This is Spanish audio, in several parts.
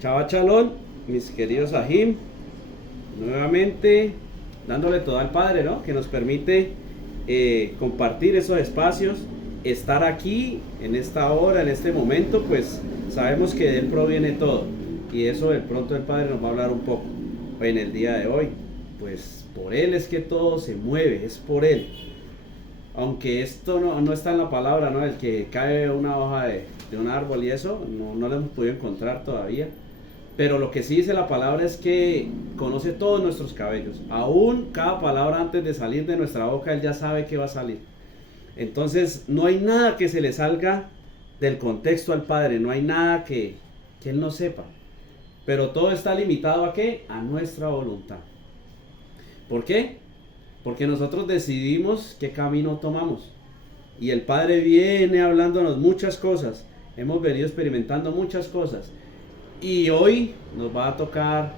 Chava Chalón, mis queridos Ajim, nuevamente dándole todo al Padre, ¿no? Que nos permite compartir esos espacios, estar aquí en esta hora, en este momento, pues sabemos que de Él proviene todo. Y eso de pronto el Padre nos va a hablar un poco en el día de hoy. Pues por Él es que todo se mueve, es por Él. Aunque esto no está en la palabra, ¿no? El que cae una hoja de un árbol y eso, no lo hemos podido encontrar todavía. Pero lo que sí dice la palabra es que conoce todos nuestros cabellos. Aún cada palabra antes de salir de nuestra boca, Él ya sabe que va a salir. Entonces no hay nada que se le salga del contexto al Padre. No hay nada que Él no sepa. Pero todo está limitado ¿a qué? A nuestra voluntad. ¿Por qué? Porque nosotros decidimos qué camino tomamos. Y el Padre viene hablándonos muchas cosas. Hemos venido experimentando muchas cosas. Y hoy nos va a tocar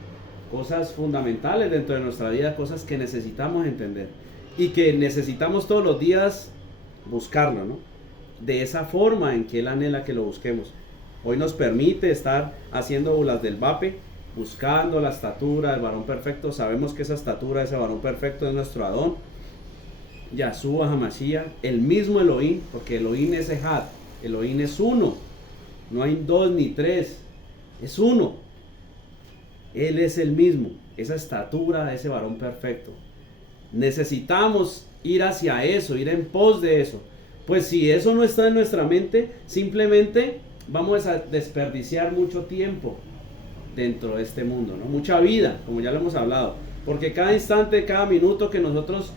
cosas fundamentales dentro de nuestra vida, cosas que necesitamos entender y que necesitamos todos los días buscarlo, ¿no? De esa forma en que Él anhela que lo busquemos. Hoy nos permite estar haciendo bulas del vape, buscando la estatura del varón perfecto. Sabemos que esa estatura, ese varón perfecto es nuestro Adón, Yahshua HaMashiach, el mismo Elohim, porque Elohim es Ejad, Elohim es uno, no hay dos ni tres. Es uno. Él es el mismo. Esa estatura de ese varón perfecto. Necesitamos ir hacia eso, ir en pos de eso. Pues si eso no está en nuestra mente, simplemente vamos a desperdiciar mucho tiempo dentro de este mundo, ¿no? Mucha vida, como ya lo hemos hablado. Porque cada instante, cada minuto que nosotros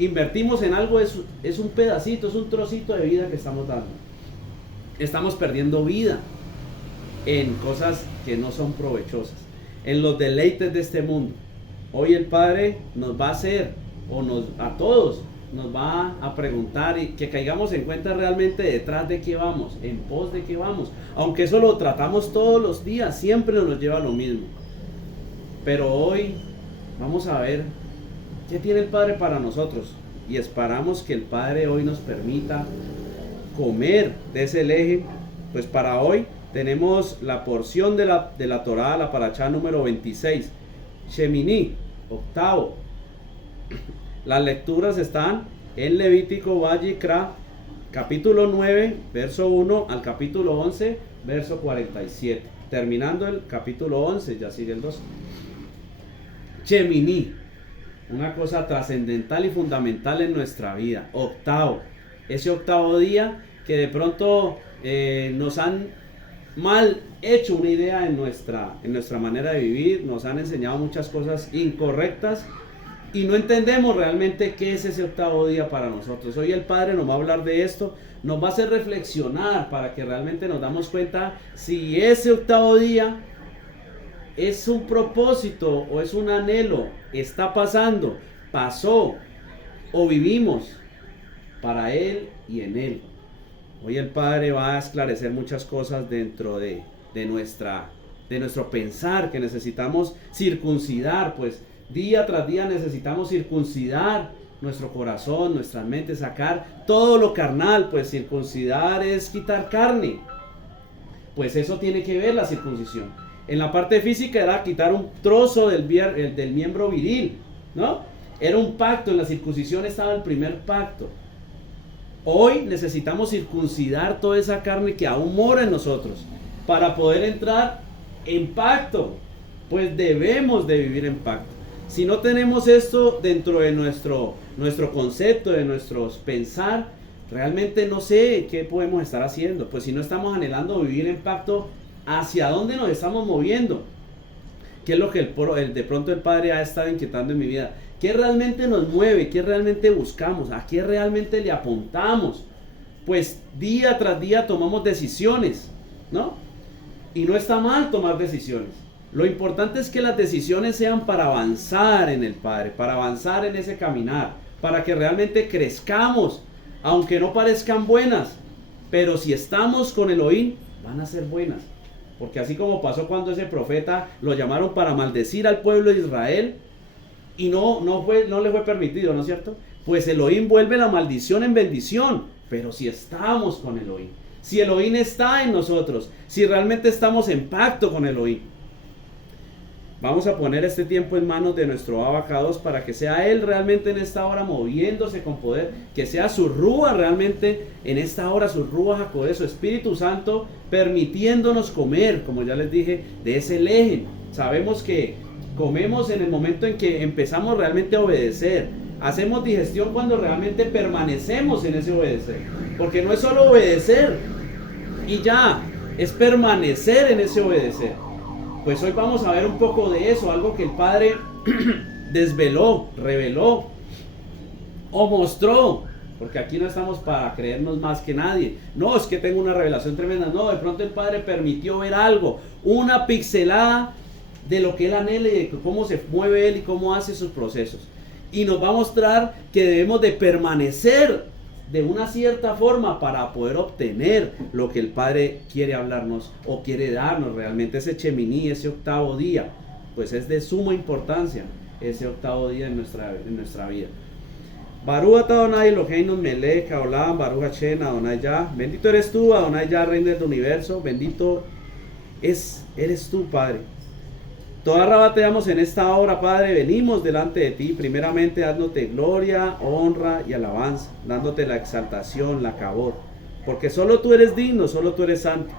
invertimos en algo es un pedacito, es un trocito de vida que estamos dando. Estamos perdiendo vida en cosas que no son provechosas, en los deleites de este mundo. Hoy el Padre nos va a hacer, a todos, nos va a preguntar y que caigamos en cuenta realmente detrás de qué vamos, en pos de qué vamos. Aunque eso lo tratamos todos los días, siempre nos lleva a lo mismo. Pero hoy vamos a ver qué tiene el Padre para nosotros y esperamos que el Padre hoy nos permita comer de ese leje. Pues para hoy tenemos la porción de la Torá, la Parashá número 26, Shemini, octavo. Las lecturas están en Levítico Vayikra, capítulo 9, verso 1 al capítulo 11, verso 47. Terminando el capítulo 11, ya sigue el 2. Shemini, una cosa trascendental y fundamental en nuestra vida. Octavo, ese octavo día que de pronto nos han mal hecho una idea en nuestra manera de vivir, nos han enseñado muchas cosas incorrectas y no entendemos realmente qué es ese octavo día para nosotros. Hoy el Padre nos va a hablar de esto, nos va a hacer reflexionar para que realmente nos damos cuenta si ese octavo día es un propósito o es un anhelo, está pasando, pasó o vivimos para Él y en Él. Hoy el Padre va a esclarecer muchas cosas dentro de nuestro pensar, que necesitamos circuncidar, pues día tras día necesitamos circuncidar nuestro corazón, nuestras mentes, sacar todo lo carnal, pues circuncidar es quitar carne. Pues eso tiene que ver la circuncisión. En la parte física era quitar un trozo del miembro viril, ¿no? Era un pacto, en la circuncisión estaba el primer pacto. Hoy necesitamos circuncidar toda esa carne que aún mora en nosotros para poder entrar en pacto, pues debemos de vivir en pacto. Si no tenemos esto dentro de nuestro concepto, de nuestros pensar, realmente no sé qué podemos estar haciendo. Pues si no estamos anhelando vivir en pacto, ¿hacia dónde nos estamos moviendo? ¿Qué es lo que de pronto el Padre ha estado inquietando en mi vida? ¿Qué realmente nos mueve? ¿Qué realmente buscamos? ¿A qué realmente le apuntamos? Pues día tras día tomamos decisiones, ¿no? Y no está mal tomar decisiones. Lo importante es que las decisiones sean para avanzar en el Padre, para avanzar en ese caminar, para que realmente crezcamos, aunque no parezcan buenas, pero si estamos con Elohim, van a ser buenas. Porque así como pasó cuando ese profeta lo llamaron para maldecir al pueblo de Israel, y no le fue permitido, ¿no es cierto? Pues Elohim vuelve la maldición en bendición, pero si estamos con Elohim, si Elohim está en nosotros, si realmente estamos en pacto con Elohim. Vamos a poner este tiempo en manos de nuestro Abacados para que sea Él realmente en esta hora moviéndose con poder, que sea su Rúa realmente en esta hora, su Rúa Jacodé, su Espíritu Santo, permitiéndonos comer, como ya les dije, de ese lejen. Sabemos que comemos en el momento en que empezamos realmente a obedecer. Hacemos digestión cuando realmente permanecemos en ese obedecer. Porque no es solo obedecer y ya, es permanecer en ese obedecer. Pues hoy vamos a ver un poco de eso, algo que el Padre desveló, reveló o mostró. Porque aquí no estamos para creernos más que nadie. No, es que tengo una revelación tremenda. No, de pronto el Padre permitió ver algo, una pixelada de lo que Él anhela y de cómo se mueve Él y cómo hace sus procesos. Y nos va a mostrar que debemos de permanecer de una cierta forma para poder obtener lo que el Padre quiere hablarnos o quiere darnos realmente. Ese Cheminí, ese octavo día, pues es de suma importancia ese octavo día en nuestra vida. Baruch atah Adonai Eloheinu melech haolam, Baruch Hashem Adonai Yah. Bendito eres tú, Adonai Yah, Rey del universo. Bendito eres tú, Padre. Toda Rabá te damos en esta hora, Padre. Venimos delante de ti, primeramente dándote gloria, honra y alabanza, dándote la exaltación, la cabot, porque solo tú eres digno, solo tú eres santo.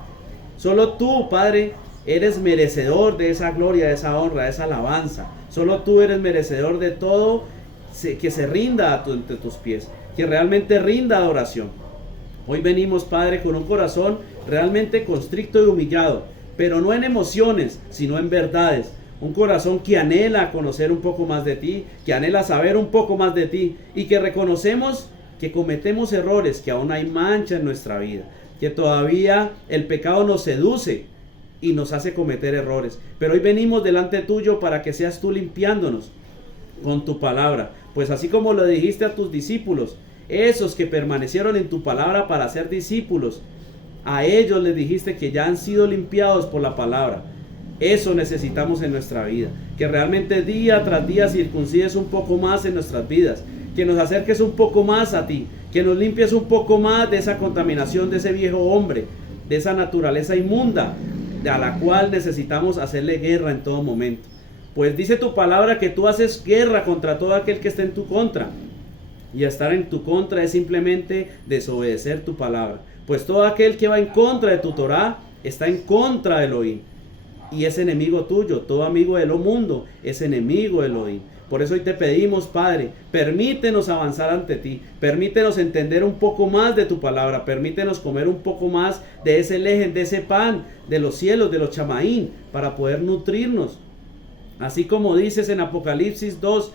Solo tú, Padre, eres merecedor de esa gloria, de esa honra, de esa alabanza. Solo tú eres merecedor de todo que se rinda ante tus pies, que realmente rinda adoración. Hoy venimos, Padre, con un corazón realmente constricto y humillado, pero no en emociones, sino en verdades. Un corazón que anhela conocer un poco más de ti, que anhela saber un poco más de ti, y que reconocemos que cometemos errores, que aún hay mancha en nuestra vida, que todavía el pecado nos seduce y nos hace cometer errores. Pero hoy venimos delante tuyo para que seas tú limpiándonos con tu palabra. Pues así como lo dijiste a tus discípulos, esos que permanecieron en tu palabra para ser discípulos, a ellos les dijiste que ya han sido limpiados por la palabra. Eso necesitamos en nuestra vida, que realmente día tras día circuncides un poco más en nuestras vidas, que nos acerques un poco más a ti, que nos limpies un poco más de esa contaminación, de ese viejo hombre, de esa naturaleza inmunda, a la cual necesitamos hacerle guerra en todo momento. Pues dice tu palabra que tú haces guerra contra todo aquel que esté en tu contra, y estar en tu contra es simplemente desobedecer tu palabra. Pues todo aquel que va en contra de tu Torah está en contra de Elohim y es enemigo tuyo. Todo amigo del mundo es enemigo de Elohim. Por eso hoy te pedimos, Padre, permítenos avanzar ante ti, permítenos entender un poco más de tu palabra, permítenos comer un poco más de ese lejen, de ese pan de los cielos, de los chamaín, para poder nutrirnos. Así como dices en Apocalipsis 2,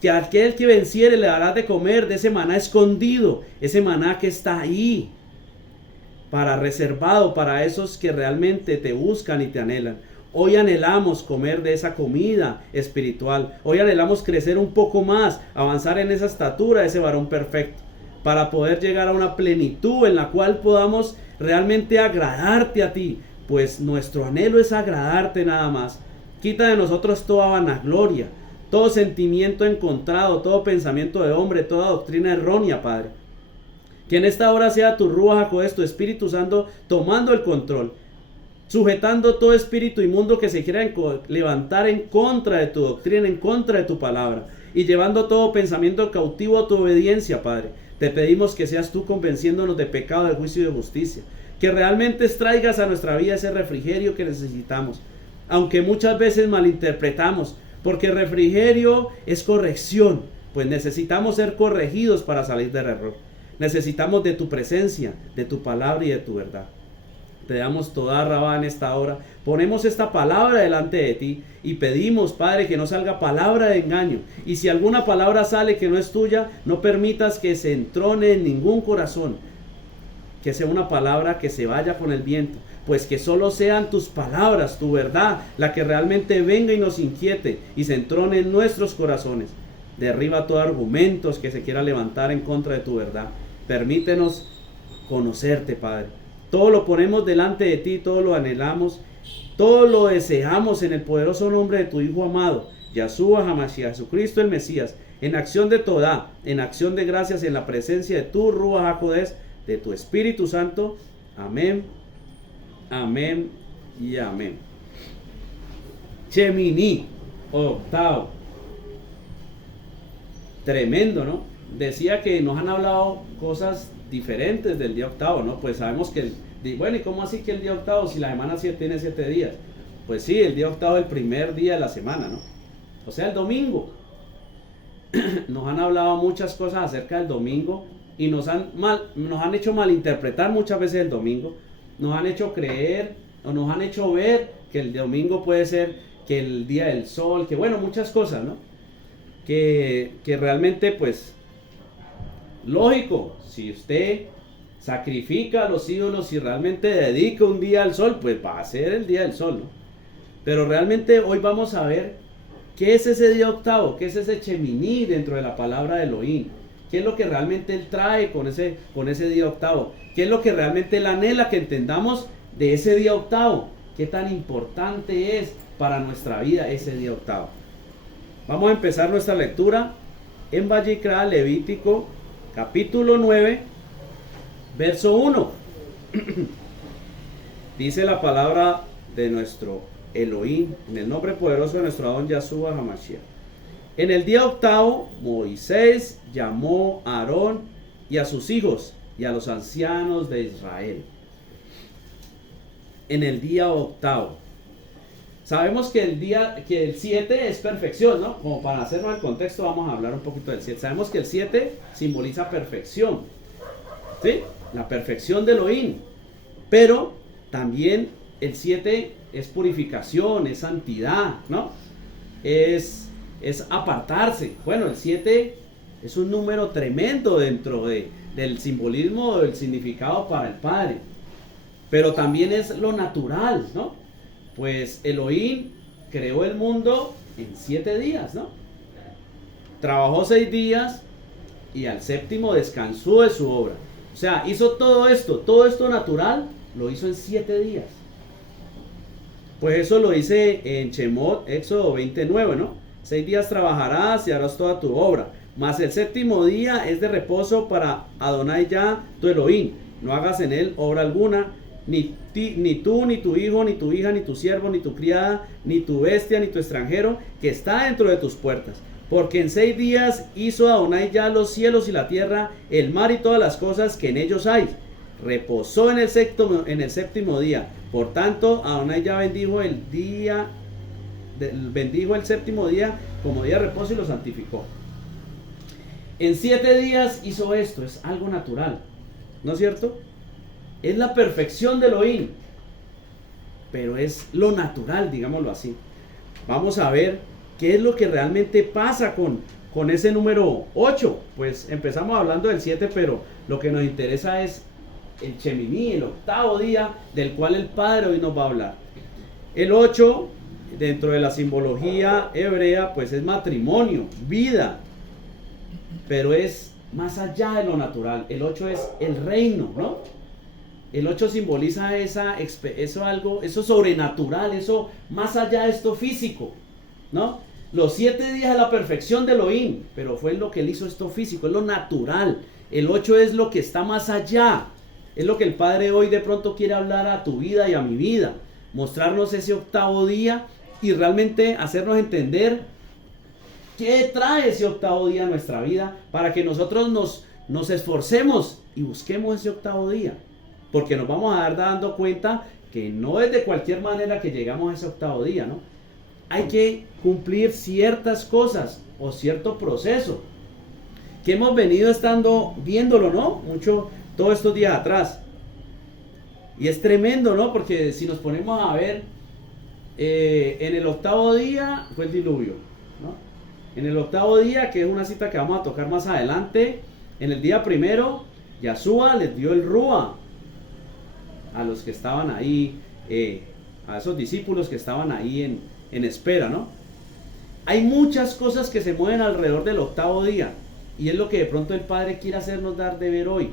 que aquel que venciere le darás de comer de ese maná escondido, ese maná que está ahí, reservado para esos que realmente te buscan y te anhelan. Hoy anhelamos comer de esa comida espiritual. Hoy anhelamos crecer un poco más, avanzar en esa estatura de ese varón perfecto, para poder llegar a una plenitud en la cual podamos realmente agradarte a ti, pues nuestro anhelo es agradarte nada más. Quita de nosotros toda vanagloria, todo sentimiento encontrado, todo pensamiento de hombre, toda doctrina errónea, Padre. Que en esta hora sea tu Ruach HaKodesh, tu Espíritu Santo, tomando el control, sujetando todo espíritu inmundo que se quiera levantar en contra de tu doctrina, en contra de tu palabra, y llevando todo pensamiento cautivo a tu obediencia, Padre. Te pedimos que seas tú convenciéndonos de pecado, de juicio y de justicia, que realmente traigas a nuestra vida ese refrigerio que necesitamos, aunque muchas veces malinterpretamos, porque refrigerio es corrección, pues necesitamos ser corregidos para salir del error. Necesitamos de tu presencia, de tu palabra y de tu verdad. Te damos toda Rabá en esta hora. Ponemos esta palabra delante de ti y pedimos, Padre, que no salga palabra de engaño. Y si alguna palabra sale que no es tuya, no permitas que se entrone en ningún corazón. Que sea una palabra que se vaya con el viento. Pues que solo sean tus palabras, tu verdad, la que realmente venga y nos inquiete y se entrone en nuestros corazones. Derriba todo argumentos que se quiera levantar en contra de tu verdad. Permítenos conocerte, Padre. Todo lo ponemos delante de ti, todo lo anhelamos, todo lo deseamos en el poderoso nombre de tu Hijo amado, Yahshua HaMashiach, Jesucristo el Mesías, en acción de Todá, en acción de gracias, en la presencia de tu Ruach HaKodesh, de tu Espíritu Santo. Amén, amén y amén. Shemini, octavo. Tremendo, ¿no? Decía que nos han hablado cosas diferentes del día octavo, ¿no? Pues sabemos que, bueno, ¿y cómo así que el día octavo si la semana tiene 7 días? Pues sí, el día octavo es el primer día de la semana, ¿no? O sea, el domingo. Nos han hablado muchas cosas acerca del domingo y nos han hecho malinterpretar muchas veces el domingo. Nos han hecho creer o nos han hecho ver que el domingo puede ser que el día del sol, que bueno, muchas cosas, ¿no? Que realmente, pues, lógico, si usted sacrifica a los ídolos y realmente dedica un día al sol, pues va a ser el día del sol, ¿no? Pero realmente hoy vamos a ver qué es ese día octavo, qué es ese Shemini dentro de la palabra de Elohim, qué es lo que realmente él trae con ese día octavo, qué es lo que realmente él anhela que entendamos de ese día octavo, qué tan importante es para nuestra vida ese día octavo. Vamos a empezar nuestra lectura en Vayikra, Levítico, capítulo 9, verso 1. Dice la palabra de nuestro Elohim, en el nombre poderoso de nuestro Adón Yahshua HaMashiach. En el día octavo, Moisés llamó a Aarón y a sus hijos y a los ancianos de Israel. En el día octavo. Sabemos que el 7 es perfección, ¿no? Como para hacernos el contexto, vamos a hablar un poquito del 7. Sabemos que el 7 simboliza perfección, ¿sí? La perfección de Elohim. Pero también el 7 es purificación, es santidad, ¿no? Es apartarse. Bueno, el 7 es un número tremendo dentro del simbolismo, del significado para el Padre. Pero también es lo natural, ¿no? Pues Elohim creó el mundo en 7 días, ¿no? Trabajó 6 días y al séptimo descansó de su obra. O sea, hizo todo esto natural, lo hizo en 7 días. Pues eso lo dice en Shemot, Éxodo 29, ¿no? 6 días trabajarás y harás toda tu obra. Mas el séptimo día es de reposo para Adonai Yah, tu Elohim. No hagas en él obra alguna, ni tú, ni tu hijo, ni tu hija, ni tu siervo, ni tu criada, ni tu bestia, ni tu extranjero, que está dentro de tus puertas. Porque en 6 días hizo Adonai Yah los cielos y la tierra, el mar y todas las cosas que en ellos hay. Reposó en el séptimo día. Por tanto, Adonai Yah bendijo el séptimo día como día de reposo y lo santificó. En 7 días hizo esto, es algo natural, ¿no es cierto? Es la perfección de Elohim, pero es lo natural, digámoslo así. Vamos a ver qué es lo que realmente pasa con ese número 8. Pues empezamos hablando del 7, pero lo que nos interesa es el Shemini, el octavo día del cual el Padre hoy nos va a hablar. El 8, dentro de la simbología hebrea, pues es matrimonio, vida, pero es más allá de lo natural. El 8 es el reino, ¿no? El 8 simboliza eso sobrenatural, eso más allá de esto físico, ¿no? Los 7 días de la perfección de Elohim, pero fue lo que él hizo esto físico, es lo natural. El 8 es lo que está más allá, es lo que el Padre hoy de pronto quiere hablar a tu vida y a mi vida, mostrarnos ese octavo día y realmente hacernos entender qué trae ese octavo día a nuestra vida para que nosotros nos esforcemos y busquemos ese octavo día. Porque nos vamos a dar dando cuenta que no es de cualquier manera que llegamos a ese octavo día, ¿no? Hay que cumplir ciertas cosas o cierto proceso que hemos venido viéndolo, ¿no? Mucho todos estos días atrás. Y es tremendo, ¿no? Porque si nos ponemos a ver, en el octavo día fue el diluvio, ¿no? En el octavo día, que es una cita que vamos a tocar más adelante, en el día primero, Yahshua les dio el Rúa a los que estaban ahí, a esos discípulos que estaban ahí en espera, ¿no? Hay muchas cosas que se mueven alrededor del octavo día y es lo que de pronto el Padre quiere hacernos dar de ver hoy.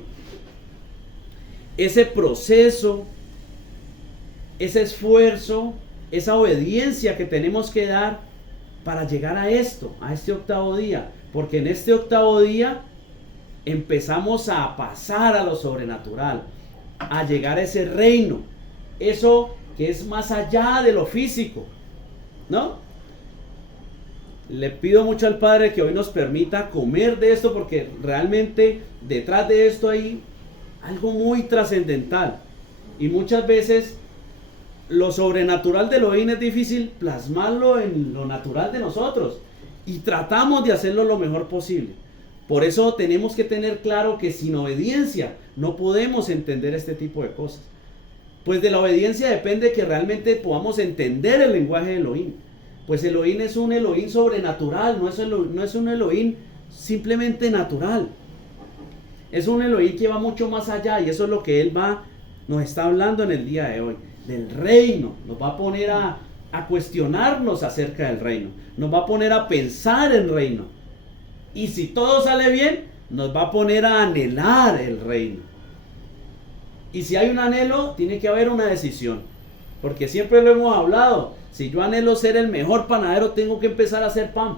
Ese proceso, ese esfuerzo, esa obediencia que tenemos que dar para llegar a esto, a este octavo día, porque en este octavo día empezamos a pasar a lo sobrenatural. a llegar a ese reino, eso que es más allá de lo físico, ¿no? Le pido mucho al Padre que hoy nos permita comer de esto, porque realmente detrás de esto hay algo muy trascendental. Y muchas veces lo sobrenatural de Elohim es difícil plasmarlo en lo natural de nosotros. Y tratamos de hacerlo lo mejor posible. Por eso tenemos que tener claro que sin obediencia no podemos entender este tipo de cosas. Pues de la obediencia depende que realmente podamos entender el lenguaje de Elohim. Pues Elohim es un Elohim sobrenatural, no es un Elohim simplemente natural. Es un Elohim que va mucho más allá, y eso es lo que Él nos está hablando en el día de hoy. Del reino, nos va a poner a cuestionarnos acerca del reino, nos va a poner a pensar en reino, y si todo sale bien, nos va a poner a anhelar el reino. Y si hay un anhelo, tiene que haber una decisión, porque siempre lo hemos hablado. Si yo anhelo ser el mejor panadero, tengo que empezar a hacer pan,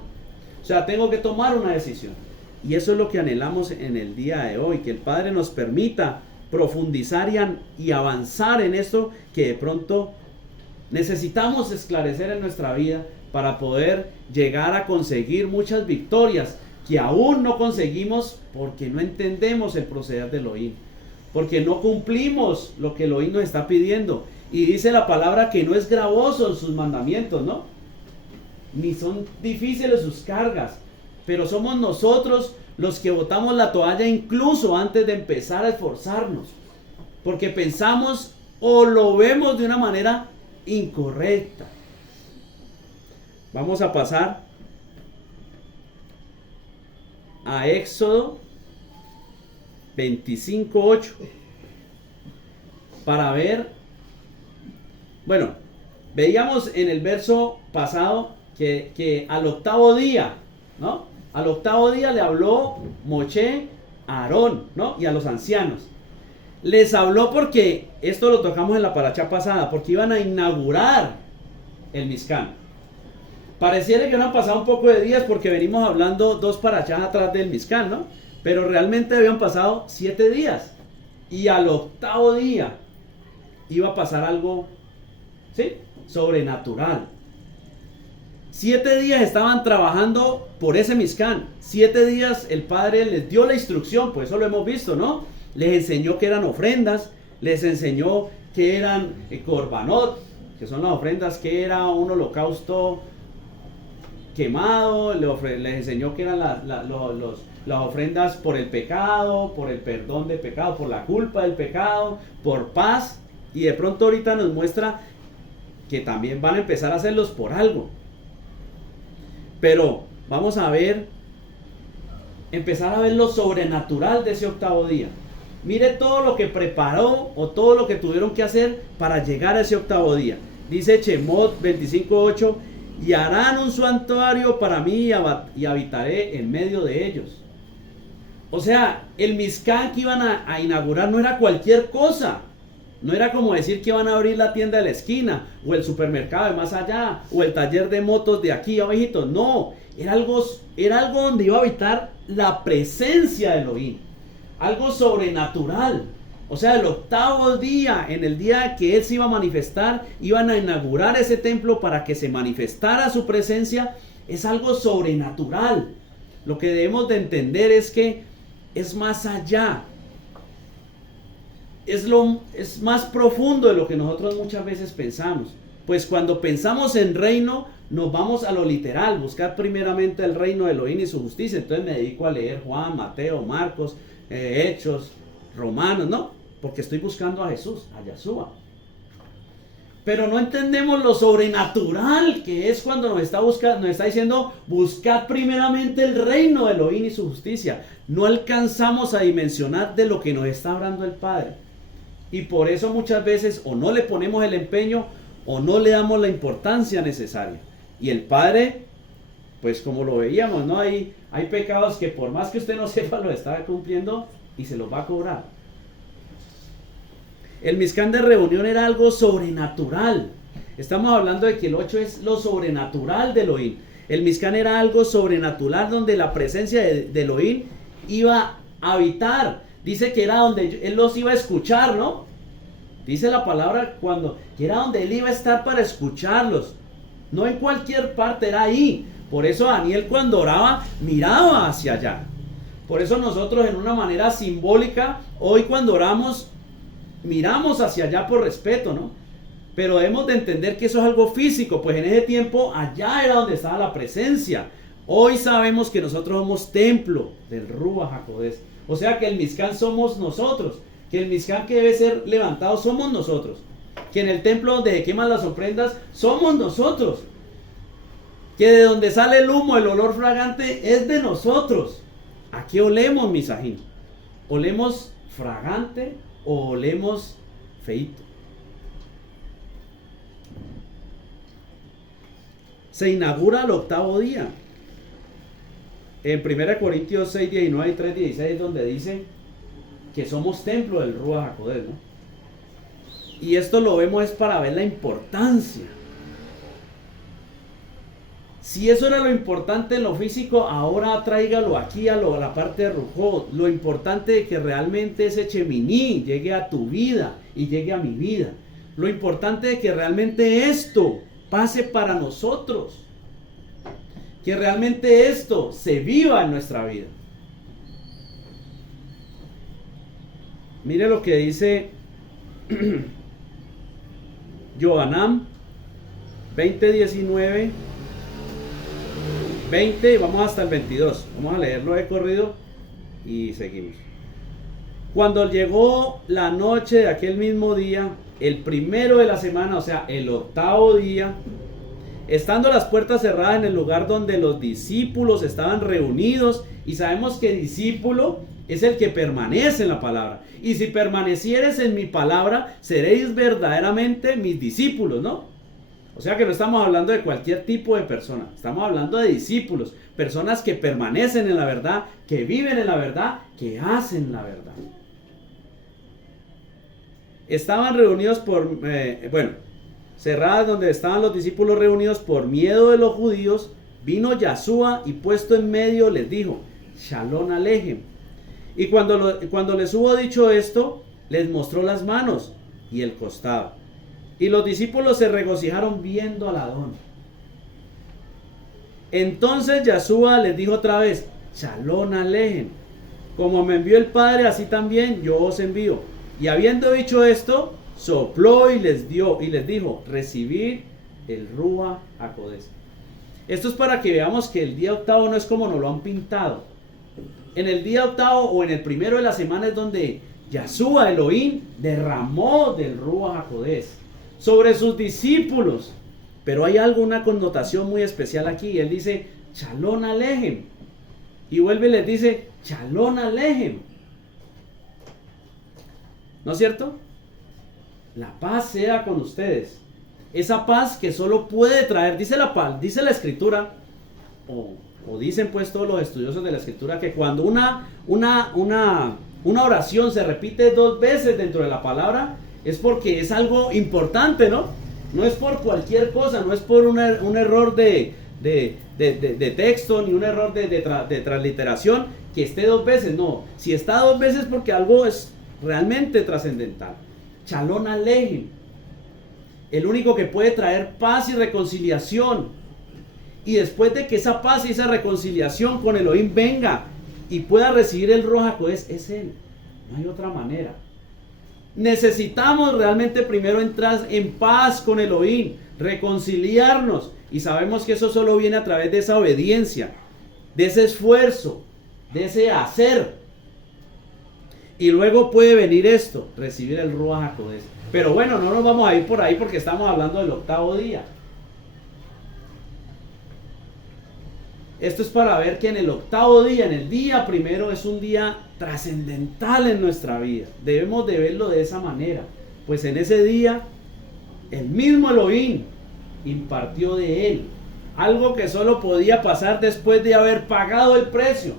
o sea, tengo que tomar una decisión. Y eso es lo que anhelamos en el día de hoy, que el Padre nos permita profundizar y avanzar en esto que de pronto necesitamos esclarecer en nuestra vida para poder llegar a conseguir muchas victorias que aún no conseguimos, porque no entendemos el proceder de Elohim, porque no cumplimos lo que Elohim nos está pidiendo. Y dice la palabra que no es gravoso en sus mandamientos, ¿no? Ni son difíciles sus cargas, pero somos nosotros los que botamos la toalla incluso antes de empezar a esforzarnos, porque pensamos o lo vemos de una manera incorrecta. Vamos a pasar a Éxodo 25:8 para ver. Bueno, veíamos en el verso pasado que al octavo día, ¿no? Al octavo día le habló Moshe a Aarón, ¿no? Y a los ancianos. Les habló porque, esto lo tocamos en la paracha pasada, porque iban a inaugurar el Mishkan. Pareciera que no han pasado un poco de días, porque venimos hablando 2 parachas atrás del Mishkan, ¿no? Pero realmente habían pasado 7 días. Y al octavo día iba a pasar algo, ¿sí?, sobrenatural. 7 días estaban trabajando por ese Mishkan. 7 días el Padre les dio la instrucción, pues eso lo hemos visto, ¿no? Les enseñó que eran ofrendas, les enseñó que eran korbanot, que son las ofrendas, que era un holocausto quemado, les enseñó que eran las ofrendas por el pecado, por el perdón de pecado, por la culpa del pecado, por paz, y de pronto ahorita nos muestra que también van a empezar a hacerlos por algo. Pero vamos a empezar a ver lo sobrenatural de ese octavo día. Mire todo lo que preparó o todo lo que tuvieron que hacer para llegar a ese octavo día. Dice Shemot 25:8, y harán un santuario para mí y habitaré en medio de ellos. O sea, el Mishkan que iban a inaugurar no era cualquier cosa. No era como decir que van a abrir la tienda de la esquina, o el supermercado de más allá, o el taller de motos de aquí abajito. No, era algo donde iba a habitar la presencia de Elohim, algo sobrenatural. O sea, el octavo día, en el día que Él se iba a manifestar, iban a inaugurar ese templo para que se manifestara su presencia. Es algo sobrenatural. Lo que debemos de entender es que es más allá. Es más profundo de lo que nosotros muchas veces pensamos. Pues cuando pensamos en reino, nos vamos a lo literal, buscar primeramente el reino de Elohim y su justicia. Entonces me dedico a leer Juan, Mateo, Marcos, Hechos, Romanos, ¿no? Porque estoy buscando a Jesús, a Yeshua. Pero no entendemos lo sobrenatural que es cuando nos está diciendo, buscad primeramente el reino de Elohim y su justicia. No alcanzamos a dimensionar de lo que nos está hablando el Padre. Y por eso muchas veces o no le ponemos el empeño o no le damos la importancia necesaria. Y el Padre, pues como lo veíamos, ¿no? Hay pecados que por más que usted no sepa, lo está cumpliendo y se los va a cobrar. El Mishkan de reunión era algo sobrenatural. Estamos hablando de que el 8 es lo sobrenatural de Elohim. El Mishkan era algo sobrenatural donde la presencia de Elohim iba a habitar. dice que era donde él los iba a escuchar, ¿no? Dice la palabra que era donde él iba a estar para escucharlos. No en cualquier parte, era ahí. Por eso Daniel cuando oraba, miraba hacia allá. Por eso nosotros en una manera simbólica, hoy cuando oramos, miramos hacia allá por respeto, ¿no? Pero debemos de entender que eso es algo físico, pues en ese tiempo allá era donde estaba la presencia. Hoy sabemos que nosotros somos templo del Ruach HaKodesh. O sea que el Mizcán somos nosotros, que el Mizcán que debe ser levantado somos nosotros, que en el templo donde se queman las ofrendas somos nosotros, que de donde sale el humo, el olor fragante es de nosotros. ¿A qué olemos, Misajín? ¿Olemos fragante o olemos feíto? Se inaugura el octavo día. En 1 Corintios 6, 19 y 3, 16, donde dice que somos templo del Ruach HaKodesh, ¿no? Y esto lo vemos es para ver la importancia. Si eso era lo importante en lo físico, ahora tráigalo aquí a la parte de Rujot. Lo importante es que realmente ese Cheminí llegue a tu vida y llegue a mi vida. Lo importante es que realmente esto pase para nosotros. Que realmente esto se viva en nuestra vida. Mire lo que dice Johanam 20:19, 20 y vamos hasta el 22. Vamos a leerlo de corrido y seguimos. Cuando llegó la noche de aquel mismo día, el primero de la semana, o sea, el octavo día, estando las puertas cerradas en el lugar donde los discípulos estaban reunidos, y sabemos que discípulo es el que permanece en la palabra. Y si permanecieres en mi palabra, seréis verdaderamente mis discípulos, ¿no? O sea que no estamos hablando de cualquier tipo de persona. Estamos hablando de discípulos. Personas que permanecen en la verdad, que viven en la verdad, que hacen la verdad. Estaban reunidos cerradas donde estaban los discípulos reunidos por miedo de los judíos. Vino Yahshua y puesto en medio les dijo: Shalom Alejem. Y cuando les hubo dicho esto, les mostró las manos y el costado. Y los discípulos se regocijaron viendo al Adón. Entonces Yahshua les dijo otra vez: Shalom Alejem. Como me envió el Padre, así también yo os envío. Y habiendo dicho esto, sopló y les dijo: recibid el Ruach HaKodesh. Esto es para que veamos que el día octavo no es como nos lo han pintado. En el día octavo o en el primero de la semana es donde Yahshua Elohim derramó del Ruach HaKodesh sobre sus discípulos. Pero hay una connotación muy especial aquí. Él dice: Shalom Alejem. Y vuelve y les dice: Shalom Alejem. ¿No es cierto? La paz sea con ustedes. Esa paz que solo puede traer, dice la escritura, o dicen pues todos los estudiosos de la escritura, que cuando una oración se repite 2 veces dentro de la palabra, es porque es algo importante, ¿no? No es por cualquier cosa, no es por un error de texto, ni un error de transliteración, que esté 2 veces, no. Si está 2 veces porque algo es realmente trascendental. Shalom Alejem. El único que puede traer paz y reconciliación. Y después de que esa paz y esa reconciliación con Elohim venga y pueda recibir el Ruach HaKodesh, es Él. No hay otra manera. Necesitamos realmente primero entrar en paz con Elohim, reconciliarnos. Y sabemos que eso solo viene a través de esa obediencia, de ese esfuerzo, de ese hacer. Y luego puede venir esto, recibir el Ruach HaKodesh. Pero bueno, no nos vamos a ir por ahí porque estamos hablando del octavo día. Esto es para ver que en el octavo día, en el día primero, es un día trascendental en nuestra vida. Debemos de verlo de esa manera. Pues en ese día, el mismo Elohim impartió de él. Algo que solo podía pasar después de haber pagado el precio.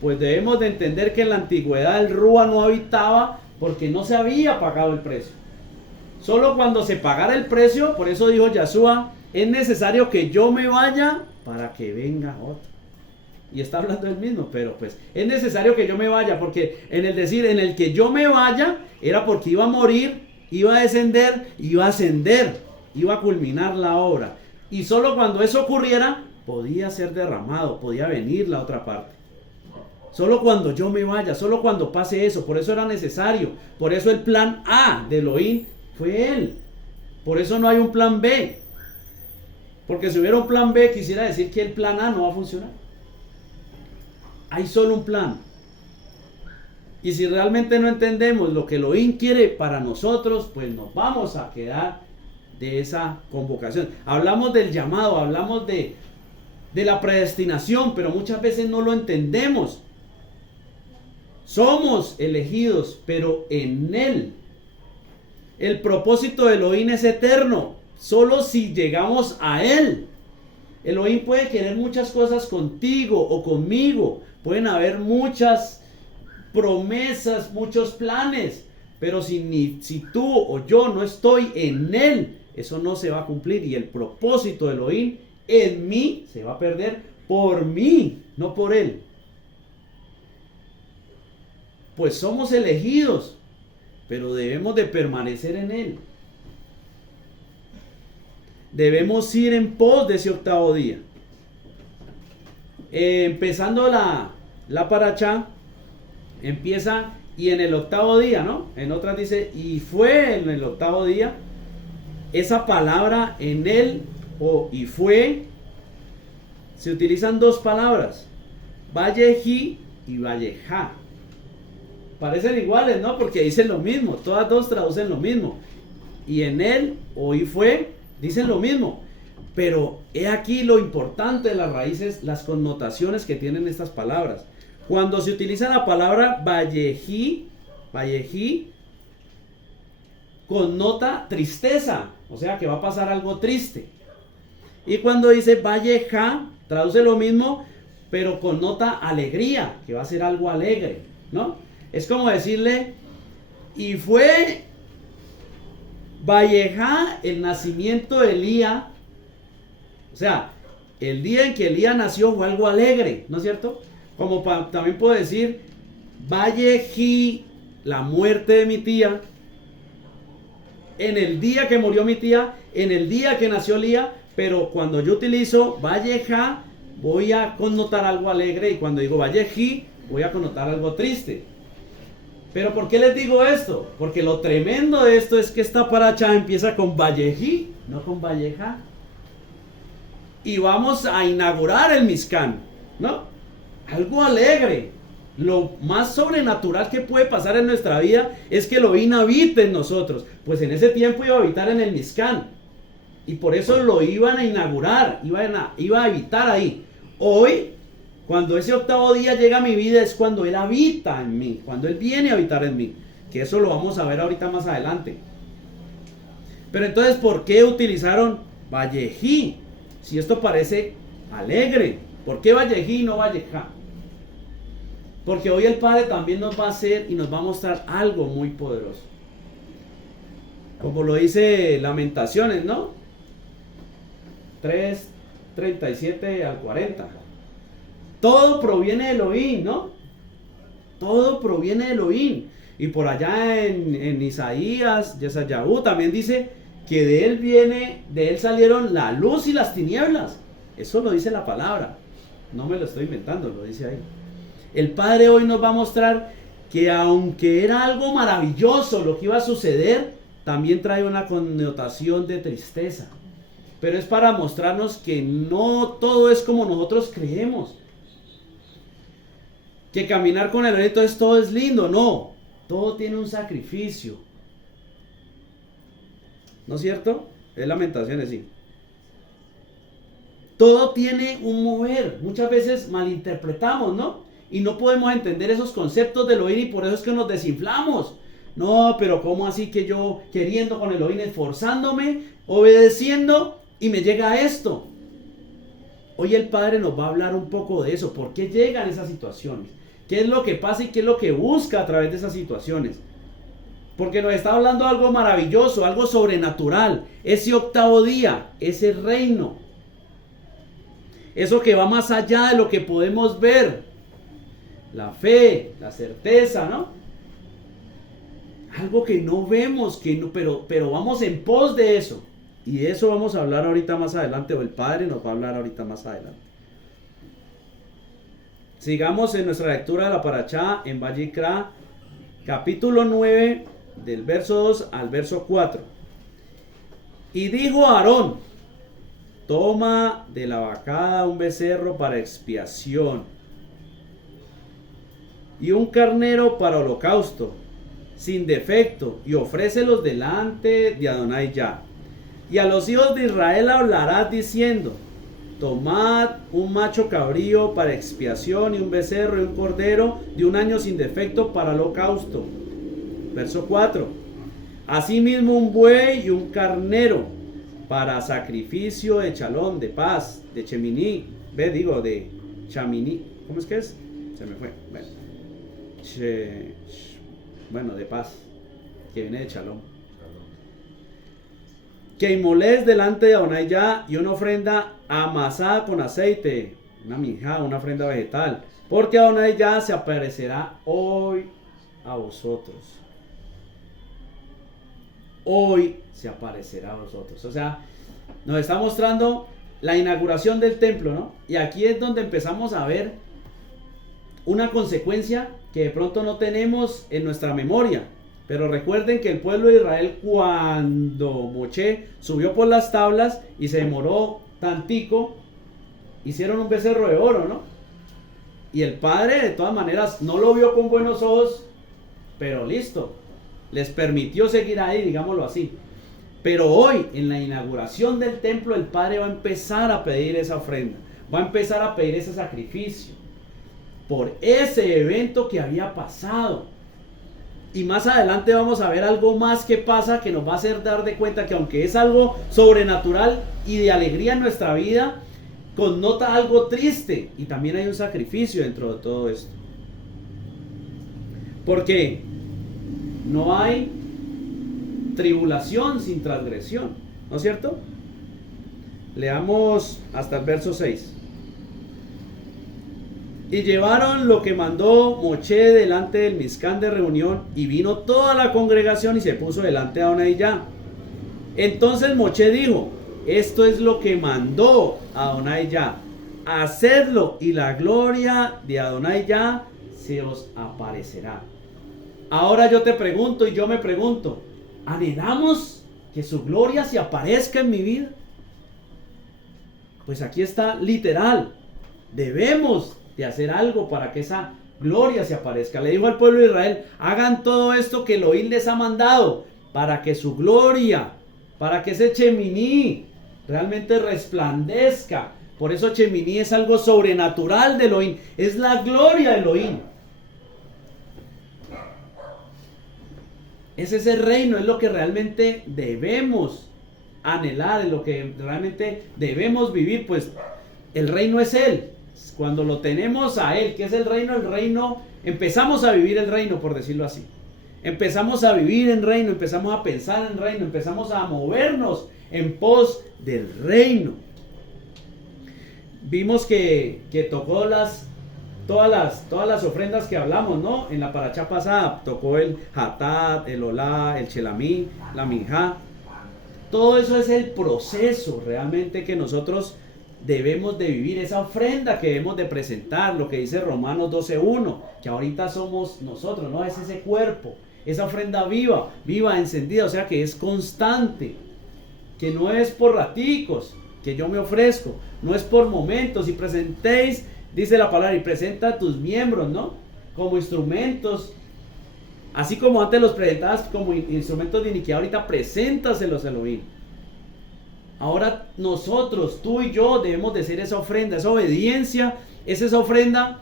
Pues debemos de entender que en la antigüedad el Ruach no habitaba porque no se había pagado el precio. Solo cuando se pagara el precio, por eso dijo Yahshua, es necesario que yo me vaya para que venga otro. Y está hablando él mismo, pero pues es necesario que yo me vaya, porque en el decir, en el que yo me vaya, era porque iba a morir, iba a descender, iba a ascender, iba a culminar la obra. Y solo cuando eso ocurriera, podía ser derramado, podía venir la otra parte. Solo cuando yo me vaya, solo cuando pase eso, por eso era necesario. Por eso el plan A de Elohim fue él. Por eso no hay un plan B. Porque si hubiera un plan B, quisiera decir que el plan A no va a funcionar. Hay solo un plan. Y si realmente no entendemos lo que Elohim quiere para nosotros, pues nos vamos a quedar de esa convocación. Hablamos del llamado, hablamos de la predestinación, pero muchas veces no lo entendemos. Somos elegidos, pero en Él. El propósito de Elohim es eterno, solo si llegamos a Él. Elohim puede querer muchas cosas contigo o conmigo. Pueden haber muchas promesas, muchos planes, pero si tú o yo no estoy en Él, eso no se va a cumplir. Y el propósito de Elohim en mí se va a perder por mí, no por Él. Pues somos elegidos, pero debemos de permanecer en Él. Debemos ir en pos de ese octavo día. Empezando la paracha, empieza y en el octavo día, ¿no? En otras dice, y fue en el octavo día. Esa palabra en él o y fue, se utilizan dos palabras, vallejí y vallejá. Parecen iguales, ¿no? Porque dicen lo mismo, todas dos traducen lo mismo. Y en él o y fue, dicen lo mismo. Pero he aquí lo importante de las raíces, las connotaciones que tienen estas palabras. Cuando se utiliza la palabra vallejí, connota tristeza, o sea que va a pasar algo triste. Y cuando dice vallejá, traduce lo mismo, pero connota alegría, que va a ser algo alegre, ¿no? Es como decirle, y fue vallejá el nacimiento de Elías. O sea, el día en que Elías nació fue algo alegre, ¿no es cierto? Como también puedo decir, vallejí la muerte de mi tía. En el día que murió mi tía, en el día que nació Elías, pero cuando yo utilizo vallejá, voy a connotar algo alegre, y cuando digo vallejí, voy a connotar algo triste. Pero ¿por qué les digo esto? Porque lo tremendo de esto es que esta paracha empieza con vallejí, no con vallejá. Y vamos a inaugurar el Mishkan, ¿no? Algo alegre. Lo más sobrenatural que puede pasar en nuestra vida es que Elohim habite en nosotros. Pues en ese tiempo iba a habitar en el Mishkan. Y por eso lo iban a inaugurar, iba a habitar ahí. Hoy, cuando ese octavo día llega a mi vida, es cuando Él habita en mí, cuando Él viene a habitar en mí. Que eso lo vamos a ver ahorita más adelante. Pero entonces, ¿por qué utilizaron vallejí? Si esto parece alegre, ¿por qué vallejí y no vallejá? Porque hoy el Padre también nos va a hacer y nos va a mostrar algo muy poderoso. Como lo dice Lamentaciones, ¿no? 3:37 al 40. Todo proviene de Elohim, ¿no? Todo proviene de Elohim. Y por allá en Isaías, Yeshayahu también dice que de él salieron la luz y las tinieblas. Eso lo dice la palabra. No me lo estoy inventando, lo dice ahí. El Padre hoy nos va a mostrar que aunque era algo maravilloso lo que iba a suceder, también trae una connotación de tristeza. Pero es para mostrarnos que no todo es como nosotros creemos. Que caminar con el reto es todo es lindo, no. Todo tiene un sacrificio. ¿No es cierto? Es Lamentaciones, sí. Todo tiene un mover. Muchas veces malinterpretamos, ¿no? Y no podemos entender esos conceptos de Elohim y por eso es que nos desinflamos. No, pero ¿cómo así que yo queriendo con Elohim, esforzándome, obedeciendo y me llega esto? Hoy el Padre nos va a hablar un poco de eso. ¿Por qué llegan esas situaciones? ¿Qué es lo que pasa y qué es lo que busca a través de esas situaciones? Porque nos está hablando de algo maravilloso, algo sobrenatural. Ese octavo día, ese reino. Eso que va más allá de lo que podemos ver. La fe, la certeza, ¿no? Algo que no vemos, pero vamos en pos de eso. Y de eso vamos a hablar ahorita más adelante, o el Padre nos va a hablar ahorita más adelante. Sigamos en nuestra lectura de la Parashá en Vayikra, capítulo 9, del verso 2 al verso 4. Y dijo a Aarón: toma de la vacada un becerro para expiación, y un carnero para holocausto, sin defecto, y ofrécelos delante de Adonai Yah. Y a los hijos de Israel hablarás diciendo: tomad un macho cabrío para expiación, y un becerro y un cordero de un año sin defecto para holocausto. Verso 4. Asimismo un buey y un carnero para sacrificio de chalón, de paz, de cheminí, de chaminí, ¿cómo es que es? Se me fue. Bueno, de paz, que viene de chalón. Que inmolés delante de Adonai Yah, y una ofrenda amasada con aceite, una minjá, una ofrenda vegetal, porque Adonai Yah se aparecerá hoy a vosotros. Hoy se aparecerá a vosotros. O sea, nos está mostrando la inauguración del templo, ¿no? Y aquí es donde empezamos a ver una consecuencia que de pronto no tenemos en nuestra memoria. Pero recuerden que el pueblo de Israel, cuando Moshe subió por las tablas y se demoró tantico, hicieron un becerro de oro, ¿no? Y el Padre de todas maneras no lo vio con buenos ojos, pero listo, les permitió seguir ahí, digámoslo así. Pero hoy, en la inauguración del templo, el Padre va a empezar a pedir esa ofrenda, va a empezar a pedir ese sacrificio por ese evento que había pasado. Y más adelante vamos a ver algo más que pasa, que nos va a hacer dar de cuenta que aunque es algo sobrenatural y de alegría en nuestra vida, connota algo triste, y también hay un sacrificio dentro de todo esto. Porque no hay tribulación sin transgresión, ¿no es cierto? Leamos hasta el verso 6. Y llevaron lo que mandó Moshe delante del Mizcán de reunión, y vino toda la congregación y se puso delante de Adonai Yah. Entonces Moshe dijo: esto es lo que mandó Adonai Yah, hacedlo, y la gloria de Adonai Yah se os aparecerá. Ahora yo te pregunto, y yo me pregunto: ¿anhelamos que su gloria se aparezca en mi vida? Pues aquí está literal. Debemos de hacer algo para que esa gloria se aparezca. Le dijo al pueblo de Israel: hagan todo esto que Elohim les ha mandado, para que su gloria, para que ese cheminí realmente resplandezca. Por eso cheminí es algo sobrenatural de Elohim, es la gloria de Elohim. Es ese reino, es lo que realmente debemos anhelar, es lo que realmente debemos vivir. Pues el reino es Él. Cuando lo tenemos a Él, que es el reino, empezamos a vivir el reino, por decirlo así. Empezamos a vivir en reino, empezamos a pensar en reino, empezamos a movernos en pos del reino. Vimos que tocó todas las ofrendas que hablamos, ¿no? En la parashá pasada tocó el hatat, el olá, el chelamí, la minjá. Todo eso es el proceso realmente que nosotros debemos de vivir, esa ofrenda que debemos de presentar, lo que dice Romanos 12:1, que ahorita somos nosotros, ¿no? Es ese cuerpo, esa ofrenda viva, encendida, o sea que es constante, que no es por raticos, que yo me ofrezco, no es por momentos. Y presentéis, dice la palabra, y presenta tus miembros, ¿no? Como instrumentos, así como antes los presentabas como instrumentos de iniquidad, ahorita preséntaselos a Elohim. Ahora nosotros, tú y yo, debemos de ser esa ofrenda, esa obediencia, es esa ofrenda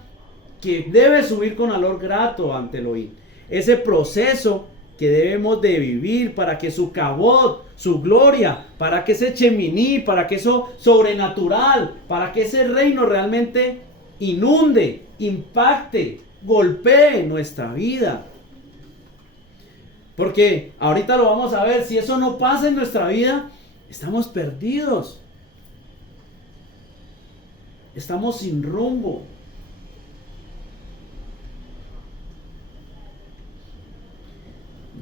que debe subir con olor grato ante Elohim. Ese proceso que debemos de vivir para que su kabod, su gloria, para que ese cheminí, para que eso sobrenatural, para que ese reino realmente inunde, impacte, golpee nuestra vida. Porque ahorita lo vamos a ver, si eso no pasa en nuestra vida, estamos perdidos. Estamos sin rumbo.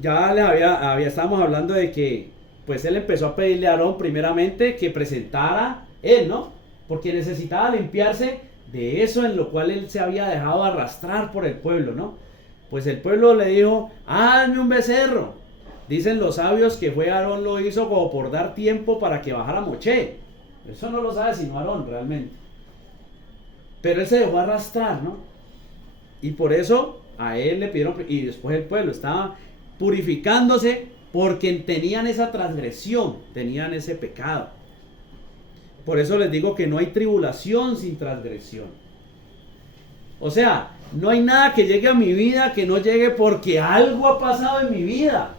Ya estábamos hablando de que pues él empezó a pedirle a Aarón primeramente que presentara él, ¿no? Porque necesitaba limpiarse de eso en lo cual él se había dejado arrastrar por el pueblo, ¿no? Pues el pueblo le dijo, hazme un becerro. Dicen los sabios que fue Aarón lo hizo como por dar tiempo para que bajara Moche. Eso no lo sabe sino Aarón realmente. Pero él se dejó arrastrar, ¿no? Y por eso a él le pidieron, y después el pueblo estaba purificándose porque tenían esa transgresión, tenían ese pecado. Por eso les digo que no hay tribulación sin transgresión. O sea, no hay nada que llegue a mi vida que no llegue porque algo ha pasado en mi vida.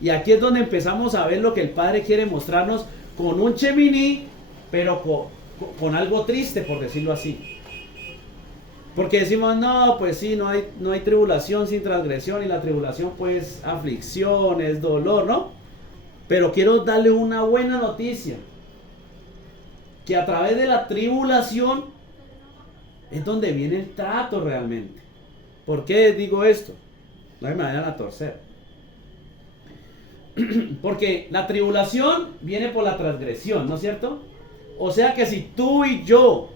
Y aquí es donde empezamos a ver lo que el Padre quiere mostrarnos con un cheminí, pero con algo triste, por decirlo así. Porque decimos, no, pues sí, no hay tribulación sin transgresión, y la tribulación pues aflicción, es dolor, ¿no? Pero quiero darle una buena noticia, que a través de la tribulación es donde viene el trato realmente. ¿Por qué digo esto? No me vayan a torcer. Porque la tribulación viene por la transgresión, ¿no es cierto? O sea que si tú y yo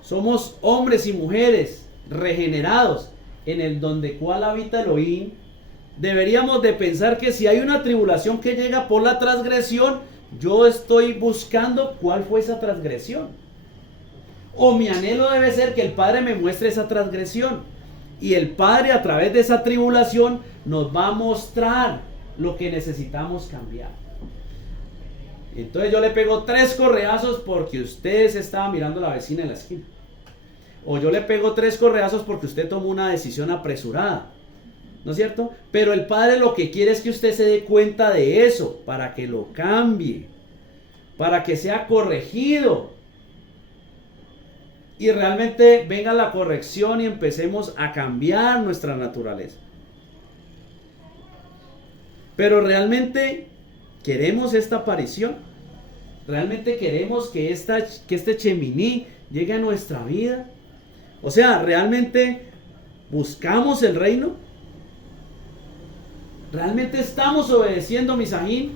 somos hombres y mujeres regenerados en el donde cual habita Elohim, deberíamos de pensar que si hay una tribulación que llega por la transgresión, yo estoy buscando cuál fue esa transgresión. O mi anhelo debe ser que el Padre me muestre esa transgresión. Y el Padre a través de esa tribulación nos va a mostrar lo que necesitamos cambiar. Entonces yo le pego 3 correazos porque usted se estaba mirando a la vecina en la esquina. O yo le pego 3 correazos porque usted tomó una decisión apresurada. ¿No es cierto? Pero el Padre lo que quiere es que usted se dé cuenta de eso, para que lo cambie, para que sea corregido. Y realmente venga la corrección y empecemos a cambiar nuestra naturaleza. Pero realmente queremos esta aparición. Realmente queremos que este cheminí llegue a nuestra vida. O sea, realmente buscamos el reino. ¿Realmente estamos obedeciendo Misajín?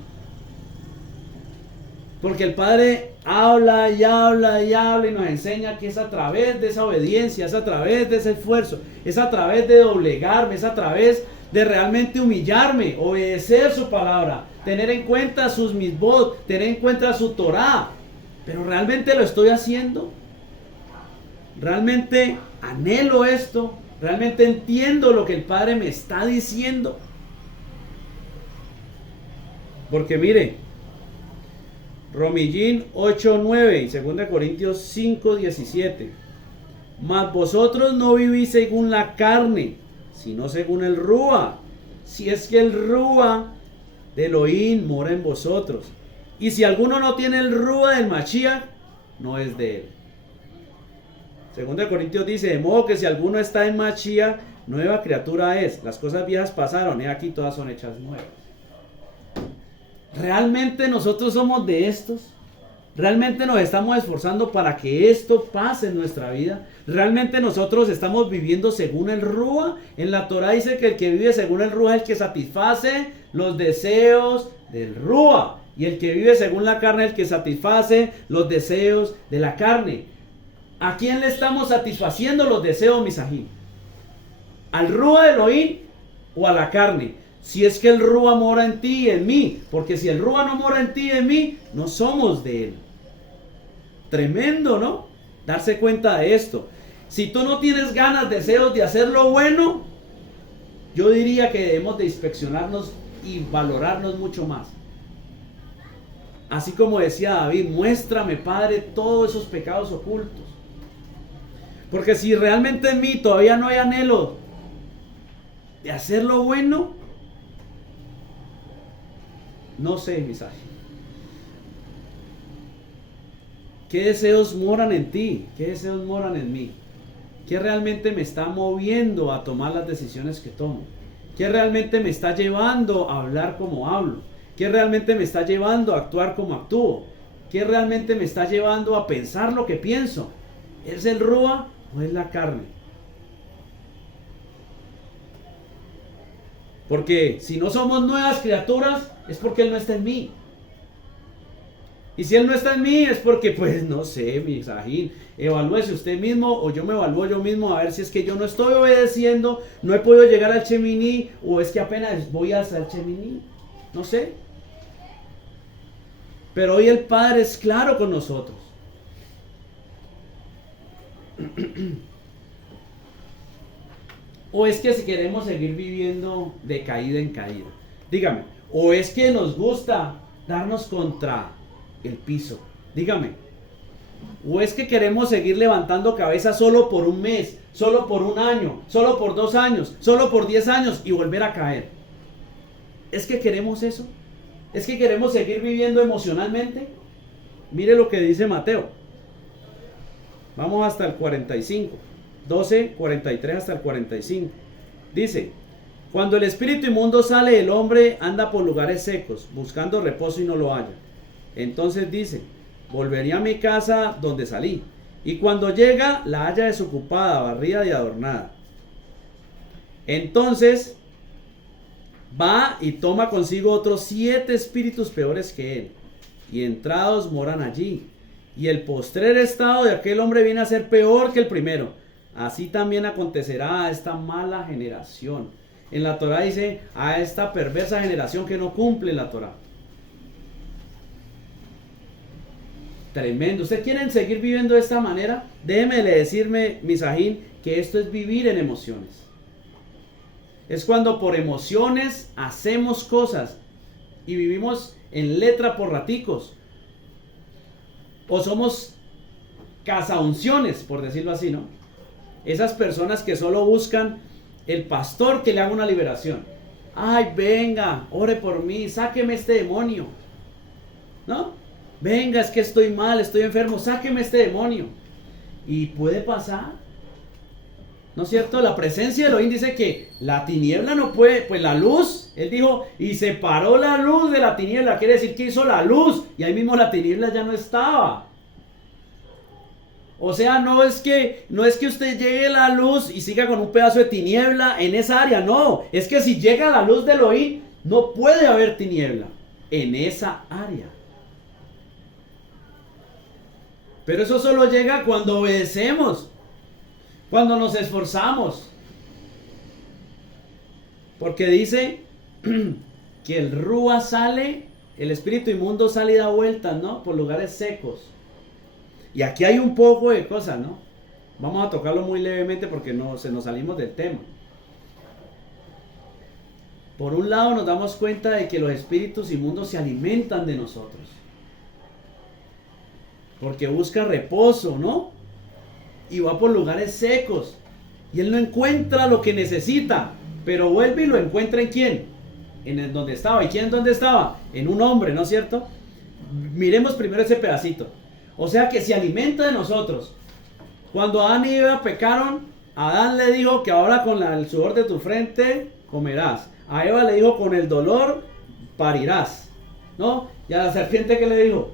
Porque el Padre habla y habla y habla y nos enseña que es a través de esa obediencia, es a través de ese esfuerzo, es a través de doblegarme, es a través de realmente humillarme, obedecer su palabra, tener en cuenta sus misbot, tener en cuenta su Torah. Pero ¿realmente lo estoy haciendo? ¿Realmente anhelo esto? ¿Realmente entiendo lo que el Padre me está diciendo? Porque mire, Romillín 8:9 y 2 Corintios 5:17. Mas vosotros no vivís según la carne, sino según el Rúa. Si es que el Rúa de Elohim mora en vosotros. Y si alguno no tiene el Rúa del Mashiach, no es de él. 2 Corintios dice, de modo que si alguno está en Mashiach, nueva criatura es. Las cosas viejas pasaron, y aquí todas son hechas nuevas. ¿Realmente nosotros somos de estos? ¿Realmente nos estamos esforzando para que esto pase en nuestra vida? ¿Realmente nosotros estamos viviendo según el Rúa? En la Torah dice que el que vive según el Rúa es el que satisface los deseos del Rúa. Y el que vive según la carne es el que satisface los deseos de la carne. ¿A quién le estamos satisfaciendo los deseos, Misajín? ¿Al Rúa de Elohim o a la carne? Si es que el Rúa mora en ti y en mí. Porque si el Rúa no mora en ti y en mí, no somos de él. Tremendo, ¿no? Darse cuenta de esto. Si tú no tienes ganas, deseos de hacer lo bueno, yo diría que debemos de inspeccionarnos y valorarnos mucho más. Así como decía David, muéstrame, Padre, todos esos pecados ocultos. Porque si realmente en mí todavía no hay anhelo de hacer lo bueno, no sé, Misaje. ¿Qué deseos moran en ti? ¿Qué deseos moran en mí? ¿Qué realmente me está moviendo a tomar las decisiones que tomo? ¿Qué realmente me está llevando a hablar como hablo? ¿Qué realmente me está llevando a actuar como actúo? ¿Qué realmente me está llevando a pensar lo que pienso? ¿Es el Rúa o es la carne? Porque si no somos nuevas criaturas, es porque Él no está en mí. Y si Él no está en mí, es porque, pues, no sé, mi Sajín, evalúese usted mismo o yo me evalúo yo mismo a ver si es que yo no estoy obedeciendo, no he podido llegar al Cheminí o es que apenas voy hasta el Cheminí. No sé. Pero hoy el Padre es claro con nosotros. O es que si queremos seguir viviendo de caída en caída. Dígame, o es que nos gusta darnos contra el piso. Dígame, o es que queremos seguir levantando cabeza solo por un mes, solo por un año, solo por 2 años, solo por 10 años y volver a caer. ¿Es que queremos eso? ¿Es que queremos seguir viviendo emocionalmente? Mire lo que dice Mateo. Vamos hasta el 45. 12, 43 hasta el 45. Dice: cuando el espíritu inmundo sale, el hombre anda por lugares secos, buscando reposo y no lo halla. Entonces dice: volveré a mi casa donde salí. Y cuando llega, la halla desocupada, barrida y adornada. Entonces va y toma consigo otros 7 espíritus peores que él, y entrados moran allí. Y el postrer estado de aquel hombre viene a ser peor que el primero. Así también acontecerá a esta mala generación. En la Torá dice: a esta perversa generación que no cumple la Torá. Tremendo. ¿Ustedes quieren seguir viviendo de esta manera? Déjeme decirme, mi Sajín, que esto es vivir en emociones. Es cuando por emociones hacemos cosas y vivimos en letra por raticos. O somos cazaunciones, por decirlo así, ¿no? Esas personas que solo buscan el pastor que le haga una liberación. Ay, venga, ore por mí, sáqueme este demonio. ¿No? Venga, es que estoy mal, estoy enfermo, sáqueme este demonio. Y puede pasar. ¿No es cierto? La presencia de Elohim dice que la tiniebla no puede, pues la luz, él dijo, y separó la luz de la tiniebla, quiere decir que hizo la luz, y ahí mismo la tiniebla ya no estaba. O sea, no es que usted llegue a la luz y siga con un pedazo de tiniebla en esa área, no, es que si llega la luz de Elohim, no puede haber tiniebla en esa área. Pero eso solo llega cuando obedecemos, cuando nos esforzamos. Porque dice que el Rúa sale, el espíritu inmundo sale y da vueltas, ¿no? Por lugares secos. Y aquí hay un poco de cosas, ¿no? Vamos a tocarlo muy levemente porque no se nos salimos del tema. Por un lado nos damos cuenta de que los espíritus inmundos se alimentan de nosotros. Porque busca reposo, ¿no? Y va por lugares secos. Y él no encuentra lo que necesita. Pero vuelve y lo encuentra ¿en quién? En el donde estaba. ¿Y quién dónde estaba? En un hombre, ¿no es cierto? Miremos primero ese pedacito. O sea que se alimenta de nosotros. Cuando Adán y Eva pecaron, Adán le dijo que ahora con el sudor de tu frente comerás. A Eva le dijo: con el dolor parirás, ¿no? Y a la serpiente, ¿qué le dijo?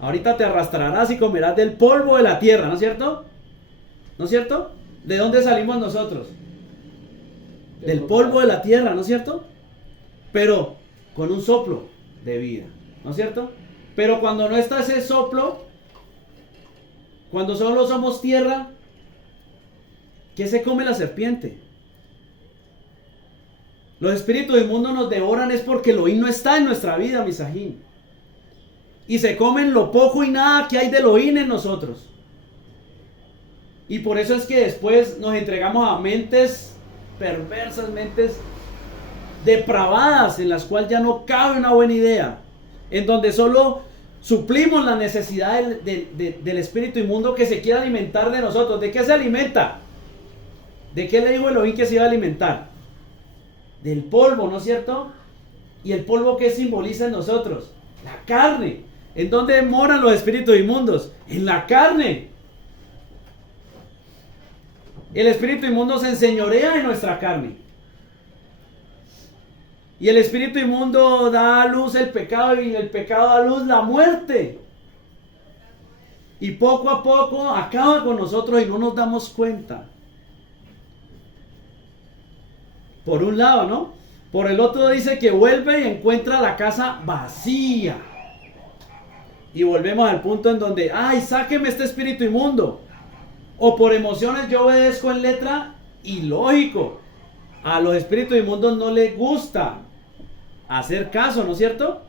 Ahorita te arrastrarás y comerás del polvo de la tierra, ¿no es cierto? ¿No es cierto? ¿De dónde salimos nosotros? Del polvo de la tierra, ¿no es cierto? Pero con un soplo de vida, ¿no es cierto? Pero cuando no está ese soplo, cuando solo somos tierra, ¿qué se come la serpiente? Los espíritus inmundos nos devoran es porque Elohim no está en nuestra vida, mi Sajín. Y se comen lo poco y nada que hay de Elohim en nosotros. Y por eso es que después nos entregamos a mentes perversas, mentes depravadas, en las cuales ya no cabe una buena idea. En donde solo suplimos la necesidad del espíritu inmundo que se quiere alimentar de nosotros. ¿De qué se alimenta? ¿De qué le dijo Elohim que se iba a alimentar? Del polvo, ¿no es cierto? ¿Y el polvo qué simboliza en nosotros? La carne. ¿En dónde moran los espíritus inmundos? En la carne. El espíritu inmundo se enseñorea en nuestra carne. Y el espíritu inmundo da a luz el pecado, y el pecado da a luz la muerte. Y poco a poco acaba con nosotros y no nos damos cuenta. Por un lado, ¿no? Por el otro dice que vuelve y encuentra la casa vacía. Y volvemos al punto en donde, ¡ay, sáqueme este espíritu inmundo! O por emociones yo obedezco en letra y lógico. A los espíritus inmundos no les gusta hacer caso, ¿no es cierto?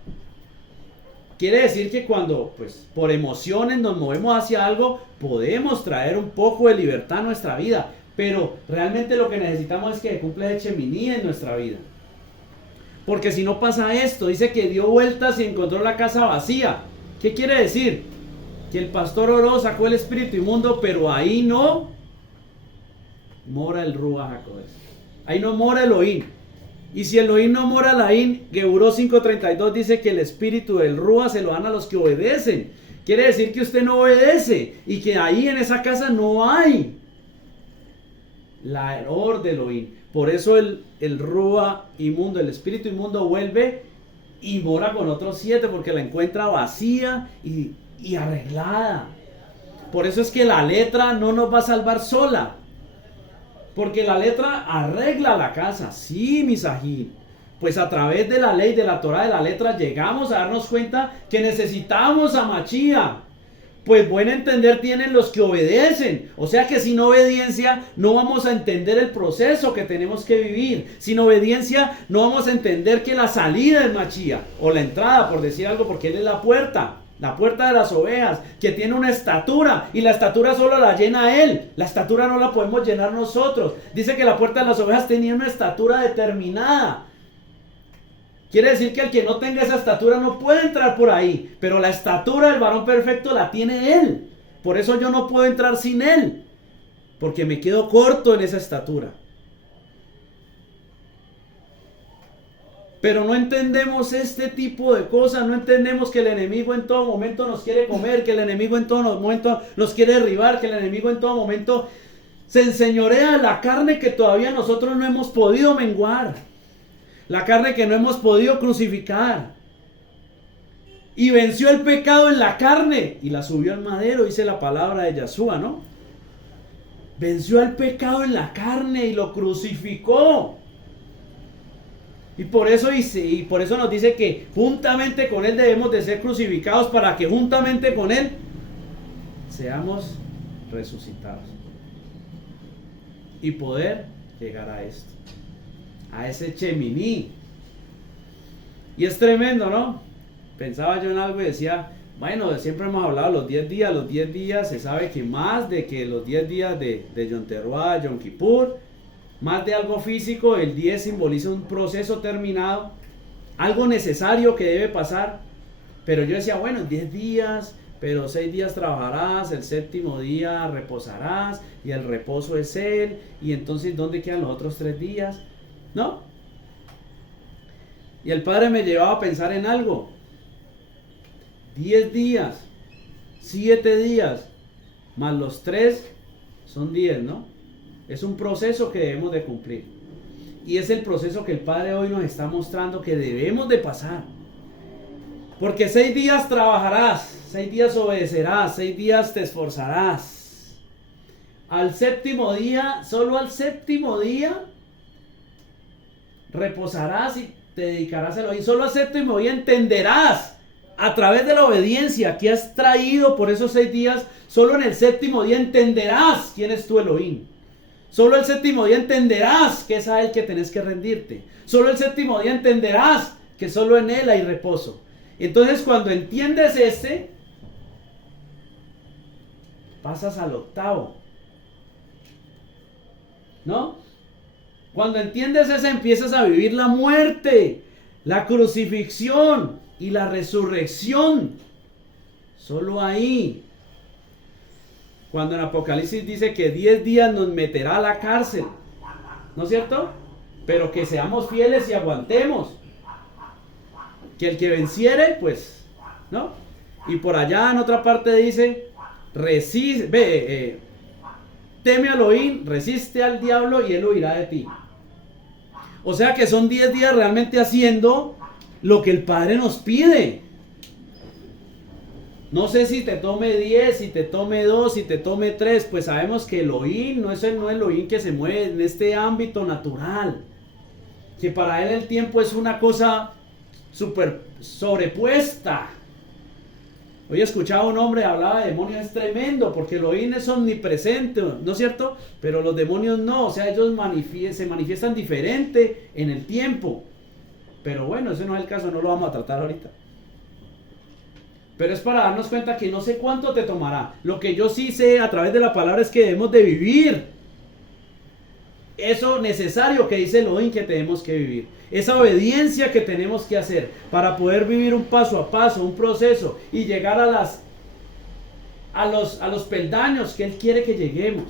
Quiere decir que cuando, pues, por emociones nos movemos hacia algo, podemos traer un poco de libertad a nuestra vida. Pero realmente lo que necesitamos es que se cumpla ese Cheminí en nuestra vida. Porque si no pasa esto, dice que dio vueltas y encontró la casa vacía. ¿Qué quiere decir? Que el pastor oró, sacó el espíritu inmundo, pero ahí no mora el Ruach HaKodesh. Ahí no mora Elohim. Y si Elohim no mora Elohim, Geburó 5:32 dice que el espíritu del Ruach se lo dan a los que obedecen. Quiere decir que usted no obedece y que ahí en esa casa no hay la error de Elohim. Por eso el Ruach inmundo, el espíritu inmundo vuelve y mora con otros 7 porque la encuentra vacía y arreglada. Por eso es que la letra no nos va a salvar sola. Porque la letra arregla la casa. Sí, misajín. Pues a través de la ley, de la Torah, de la letra, llegamos a darnos cuenta que necesitamos a Mashiach. Pues buen entender tienen los que obedecen. O sea que sin obediencia no vamos a entender el proceso que tenemos que vivir. Sin obediencia no vamos a entender que la salida es Mashiach. O la entrada, por decir algo, porque Él es la puerta. La puerta de las ovejas, que tiene una estatura, y la estatura solo la llena Él. La estatura no la podemos llenar nosotros. Dice que la puerta de las ovejas tenía una estatura determinada. Quiere decir que el que no tenga esa estatura no puede entrar por ahí. Pero la estatura del varón perfecto la tiene Él. Por eso yo no puedo entrar sin Él. Porque me quedo corto en esa estatura. Pero no entendemos este tipo de cosas, no entendemos que el enemigo en todo momento nos quiere comer, que el enemigo en todo momento nos quiere derribar, que el enemigo en todo momento se enseñorea de la carne que todavía nosotros no hemos podido menguar, la carne que no hemos podido crucificar. Y venció el pecado en la carne y la subió al madero, dice la palabra de Yahshua, ¿no? Venció al pecado en la carne y lo crucificó. Y por eso nos dice que juntamente con Él debemos de ser crucificados para que juntamente con Él seamos resucitados. Y poder llegar a esto, a ese Cheminí. Y es tremendo, ¿no? Pensaba yo en algo y decía, bueno, siempre hemos hablado de los 10 días. Los 10 días se sabe que más de que los 10 días de Yom Teruah, Yom Kippur, más de algo físico, el 10 simboliza un proceso terminado, algo necesario que debe pasar. Pero yo decía, bueno, 10 días, pero 6 días trabajarás, el séptimo día reposarás, y el reposo es Él, y entonces ¿dónde quedan los otros 3 días? ¿No? Y el Padre me llevaba a pensar en algo. 10 días, 7 días, más los 3 son 10, ¿no? Es un proceso que debemos de cumplir. Y es el proceso que el Padre hoy nos está mostrando que debemos de pasar. Porque 6 días trabajarás, 6 días obedecerás, 6 días te esforzarás. Al séptimo día, solo al séptimo día, reposarás y te dedicarás a Elohim. Solo al séptimo día entenderás a través de la obediencia que has traído por esos 6 días. Solo en el séptimo día entenderás quién es tu Elohim. Solo el séptimo día entenderás que es a Él que tenés que rendirte. Solo el séptimo día entenderás que solo en Él hay reposo. Entonces cuando entiendes pasas al octavo, ¿no? Cuando entiendes empiezas a vivir la muerte, la crucifixión y la resurrección. Solo ahí. Cuando en Apocalipsis dice que 10 días nos meterá a la cárcel, ¿no es cierto? Pero que seamos fieles y aguantemos. Que el que venciere, pues, ¿no? Y por allá en otra parte dice, teme a Elohim, resiste al diablo y él huirá de ti. O sea que son 10 días realmente haciendo lo que el Padre nos pide. No sé si te tome 10, si te tome 2, si te tome 3, pues sabemos que Elohim no es el Elohim que se mueve en este ámbito natural. Que para él el tiempo es una cosa súper sobrepuesta. Hoy escuchaba a un hombre, hablaba de demonios, es tremendo, porque Elohim es omnipresente, ¿no es cierto? Pero los demonios no, o sea, ellos se manifiestan diferente en el tiempo. Pero bueno, ese no es el caso, no lo vamos a tratar ahorita. Pero es para darnos cuenta que no sé cuánto te tomará. Lo que yo sí sé a través de la palabra es que debemos de vivir eso necesario que dice Elohim que tenemos que vivir. Esa obediencia que tenemos que hacer para poder vivir un paso a paso, un proceso y llegar a los peldaños que Él quiere que lleguemos.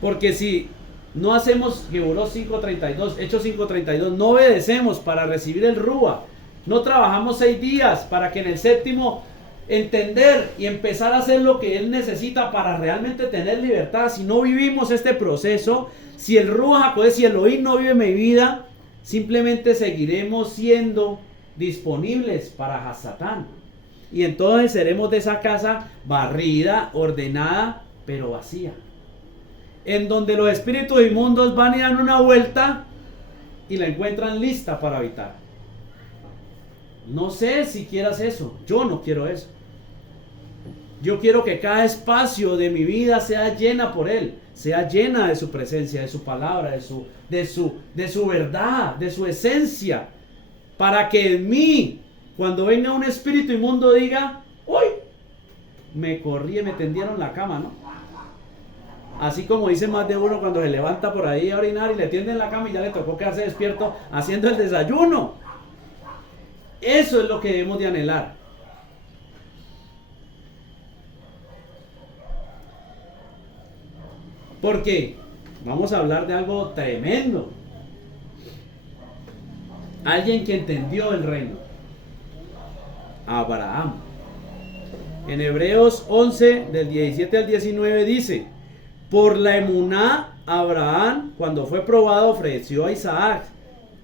Porque si no hacemos Geburós 5.32, Hechos 5.32, no obedecemos para recibir el Rúa, no trabajamos 6 días para que en el séptimo entender y empezar a hacer lo que Él necesita para realmente tener libertad. Si no vivimos este proceso, si el Ruach HaKodesh, si Elohim no vive mi vida, simplemente seguiremos siendo disponibles para Hasatán. Y entonces seremos de esa casa barrida, ordenada, pero vacía. En donde los espíritus inmundos van y dan una vuelta y la encuentran lista para habitar. No sé si quieras eso. Yo no quiero eso. Yo quiero que cada espacio de mi vida sea llena por Él, sea llena de su presencia, de su palabra, de su verdad, de su esencia, para que en mí, cuando venga un espíritu inmundo, diga: uy, me corrí, me tendieron la cama, ¿no? Así como dice más de uno cuando se levanta por ahí a orinar y le tienden la cama y ya le tocó quedarse despierto haciendo el desayuno. Eso es lo que debemos de anhelar. Porque vamos a hablar de algo tremendo. Alguien que entendió el reino. Abraham. En Hebreos 11, del 17 al 19 dice: por la emuná, Abraham, cuando fue probado, ofreció a Isaac.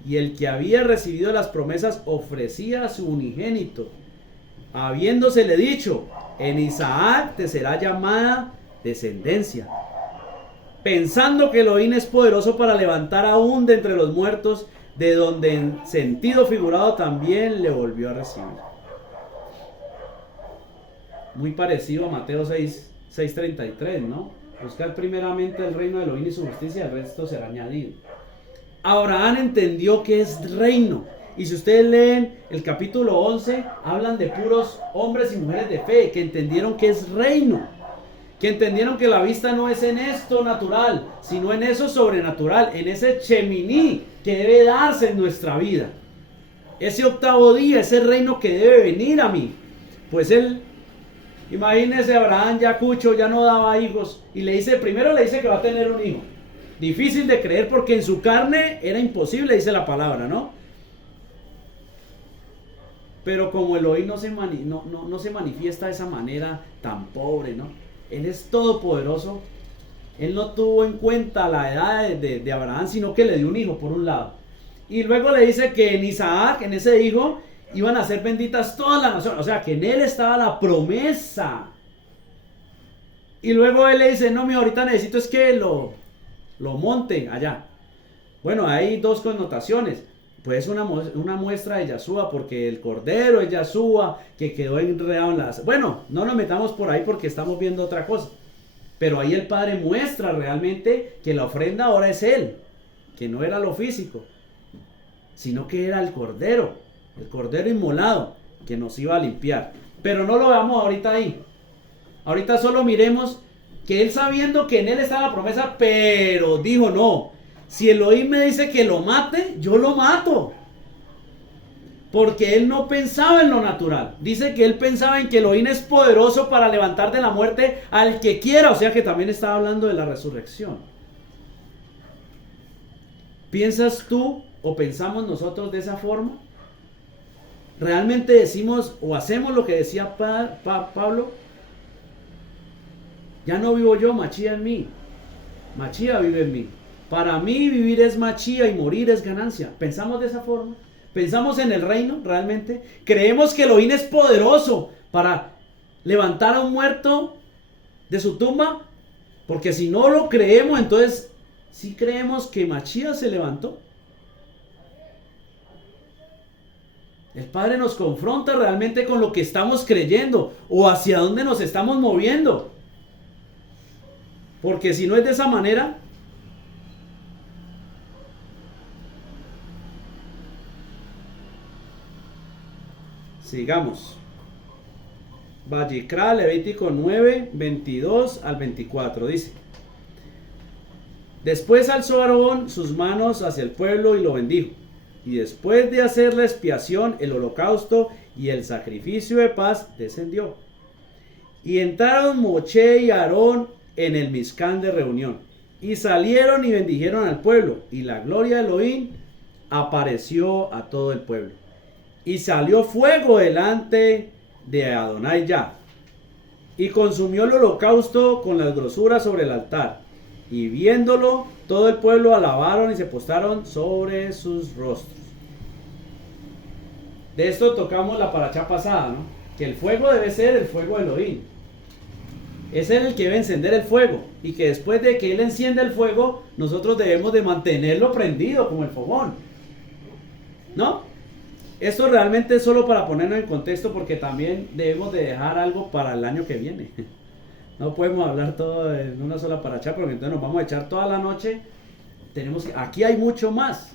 Y el que había recibido las promesas ofrecía a su unigénito, habiéndosele dicho: en Isaac te será llamada descendencia. Pensando que Elohim es poderoso para levantar aún de entre los muertos, de donde en sentido figurado también le volvió a recibir. Muy parecido a Mateo 6:33, ¿no? Buscar primeramente el reino de Elohim y su justicia, el resto será añadido. Abraham entendió que es reino. Y si ustedes leen el capítulo 11, hablan de puros hombres y mujeres de fe que entendieron que es reino, que entendieron que la vista no es en esto natural, sino en eso sobrenatural, en ese cheminí que debe darse en nuestra vida, ese octavo día, ese reino que debe venir a mí. Pues él, imagínese, Abraham ya cucho, ya no daba hijos, y primero le dice que va a tener un hijo. Difícil de creer porque en su carne era imposible, dice la palabra, ¿no? Pero como Elohim no se manifiesta de esa manera tan pobre, ¿no? Él es todopoderoso. Él no tuvo en cuenta la edad de Abraham, sino que le dio un hijo por un lado. Y luego le dice que en Isaac, en ese hijo, iban a ser benditas todas las naciones. O sea, que en él estaba la promesa. Y luego él le dice: no, mi ahorita necesito es que lo monten allá. Bueno, hay dos connotaciones. Pues una muestra de Yahshua, porque el cordero es Yahshua que quedó enredado en las... Bueno, no nos metamos por ahí porque estamos viendo otra cosa. Pero ahí el Padre muestra realmente que la ofrenda ahora es Él, que no era lo físico, sino que era el cordero inmolado que nos iba a limpiar. Pero no lo veamos ahorita ahí. Ahorita solo miremos que Él, sabiendo que en Él está la promesa, pero dijo: no, si Elohim me dice que lo mate, yo lo mato. Porque Él no pensaba en lo natural. Dice que Él pensaba en que Elohim es poderoso para levantar de la muerte al que quiera. O sea que también estaba hablando de la resurrección. ¿Piensas tú o pensamos nosotros de esa forma? ¿Realmente decimos o hacemos lo que decía Pablo? Ya no vivo yo, Machía en mí. Machía vive en mí. Para mí vivir es Machía y morir es ganancia. ¿Pensamos de esa forma? ¿Pensamos en el reino realmente? ¿Creemos que Elohim es poderoso para levantar a un muerto de su tumba? Porque si no lo creemos, entonces sí creemos que Mashiach se levantó. El Padre nos confronta realmente con lo que estamos creyendo o hacia dónde nos estamos moviendo. Porque si no es de esa manera, sigamos. Vayikra, Levítico 9, 22 al 24, dice: Después alzó Aarón sus manos hacia el pueblo y lo bendijo. Y después de hacer la expiación, el holocausto y el sacrificio de paz, descendió. Y entraron Moche y Aarón en el Mizcán de reunión. Y salieron y bendijeron al pueblo. Y la gloria de Elohim apareció a todo el pueblo. Y salió fuego delante de Adonai Yah. Y consumió el holocausto con las grosuras sobre el altar. Y viéndolo, todo el pueblo alabaron y se postraron sobre sus rostros. De esto tocamos la parachá pasada, ¿no? Que el fuego debe ser el fuego de Elohim. Es él el que debe encender el fuego. Y que después de que él encienda el fuego, nosotros debemos de mantenerlo prendido como el fogón, ¿no? Esto realmente es solo para ponernos en contexto, porque también debemos de dejar algo para el año que viene. No podemos hablar todo en una sola parachá, porque entonces nos vamos a echar toda la noche. Aquí hay mucho más.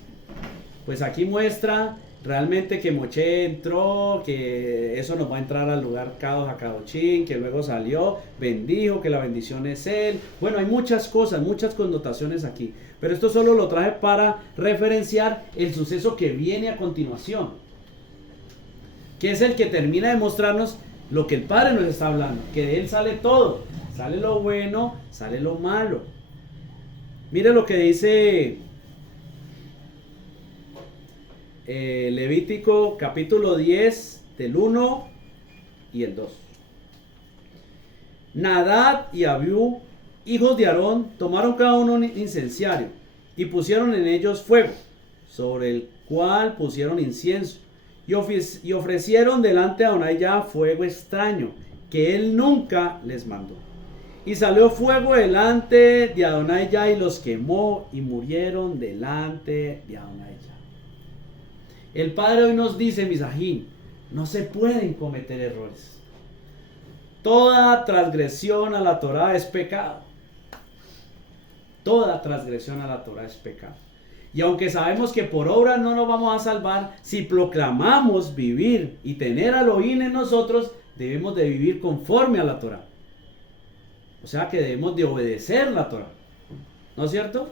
Pues aquí muestra realmente que Moche entró, que eso nos va a entrar al lugar Kadosh HaKadoshim, que luego salió, bendijo, que la bendición es él. Bueno, hay muchas cosas, muchas connotaciones aquí. Pero esto solo lo traje para referenciar el suceso que viene a continuación, que es el que termina de mostrarnos lo que el Padre nos está hablando, que de él sale todo, sale lo bueno, sale lo malo. Mire lo que dice Levítico capítulo 10 del 1 y el 2. Nadab y Abiú, hijos de Aarón, tomaron cada uno un incenciario y pusieron en ellos fuego, sobre el cual pusieron incienso. Y ofrecieron delante de Adonai Yah fuego extraño, que él nunca les mandó. Y salió fuego delante de Adonai Yah y los quemó, y murieron delante de Adonai Yah. El Padre hoy nos dice, Misajín, no se pueden cometer errores. Toda transgresión a la Torah es pecado. Toda transgresión a la Torah es pecado. Y aunque sabemos que por obra no nos vamos a salvar, si proclamamos vivir y tener a Elohim en nosotros, debemos de vivir conforme a la Torah. O sea que debemos de obedecer la Torah. ¿No es cierto?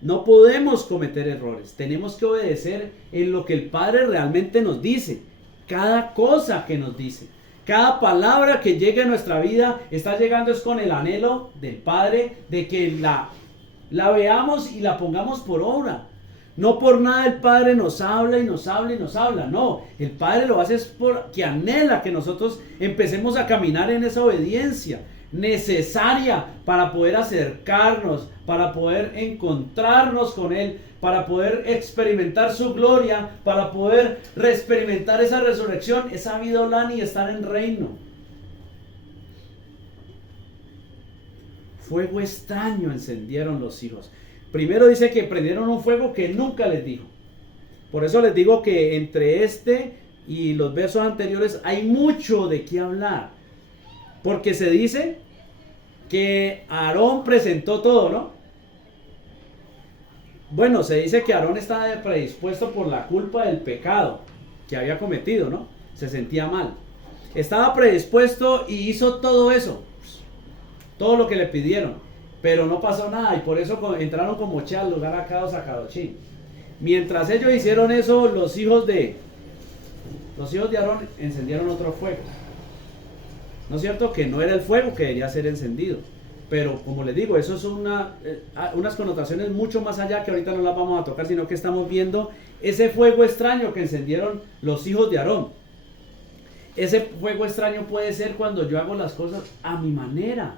No podemos cometer errores. Tenemos que obedecer en lo que el Padre realmente nos dice. Cada cosa que nos dice. Cada palabra que llegue a nuestra vida está llegando es con el anhelo del Padre de que la veamos y la pongamos por obra. No por nada el Padre nos habla y nos habla y nos habla. No, el Padre lo hace es porque anhela que nosotros empecemos a caminar en esa obediencia necesaria para poder acercarnos, para poder encontrarnos con Él, para poder experimentar su gloria, para poder reexperimentar esa resurrección, esa vida olán y estar en reino. Fuego extraño encendieron los hijos. Primero dice que prendieron un fuego que nunca les dijo. Por eso les digo que entre este y los versos anteriores hay mucho de qué hablar. Porque se dice que Aarón presentó todo, ¿no? Bueno, se dice que Aarón estaba predispuesto por la culpa del pecado que había cometido, ¿no? Se sentía mal. Estaba predispuesto y hizo todo eso. Todo lo que le pidieron. Pero no pasó nada y por eso entraron con Moche al lugar a Kadosh HaKadoshim. Mientras ellos hicieron eso, los hijos de Aarón encendieron otro fuego. ¿No es cierto? Que no era el fuego que debería ser encendido. Pero como les digo, eso son unas connotaciones mucho más allá que ahorita no las vamos a tocar, sino que estamos viendo ese fuego extraño que encendieron los hijos de Aarón. Ese fuego extraño puede ser cuando yo hago las cosas a mi manera.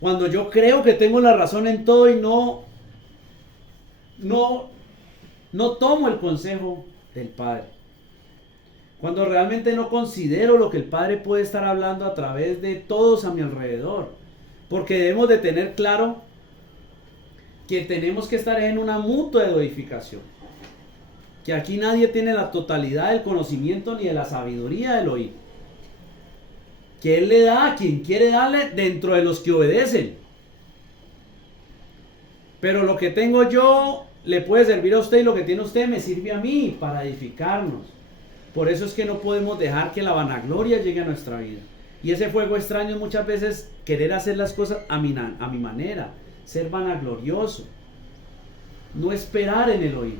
Cuando yo creo que tengo la razón en todo y no no tomo el consejo del Padre. Cuando realmente no considero lo que el Padre puede estar hablando a través de todos a mi alrededor. Porque debemos de tener claro que tenemos que estar en una mutua edificación. Que aquí nadie tiene la totalidad del conocimiento ni de la sabiduría del oír. Que Él le da a quien quiere darle dentro de los que obedecen. Pero lo que tengo yo le puede servir a usted y lo que tiene usted me sirve a mí para edificarnos. Por eso es que no podemos dejar que la vanagloria llegue a nuestra vida. Y ese fuego extraño es muchas veces querer hacer las cosas a mi manera, ser vanaglorioso, no esperar en el oír.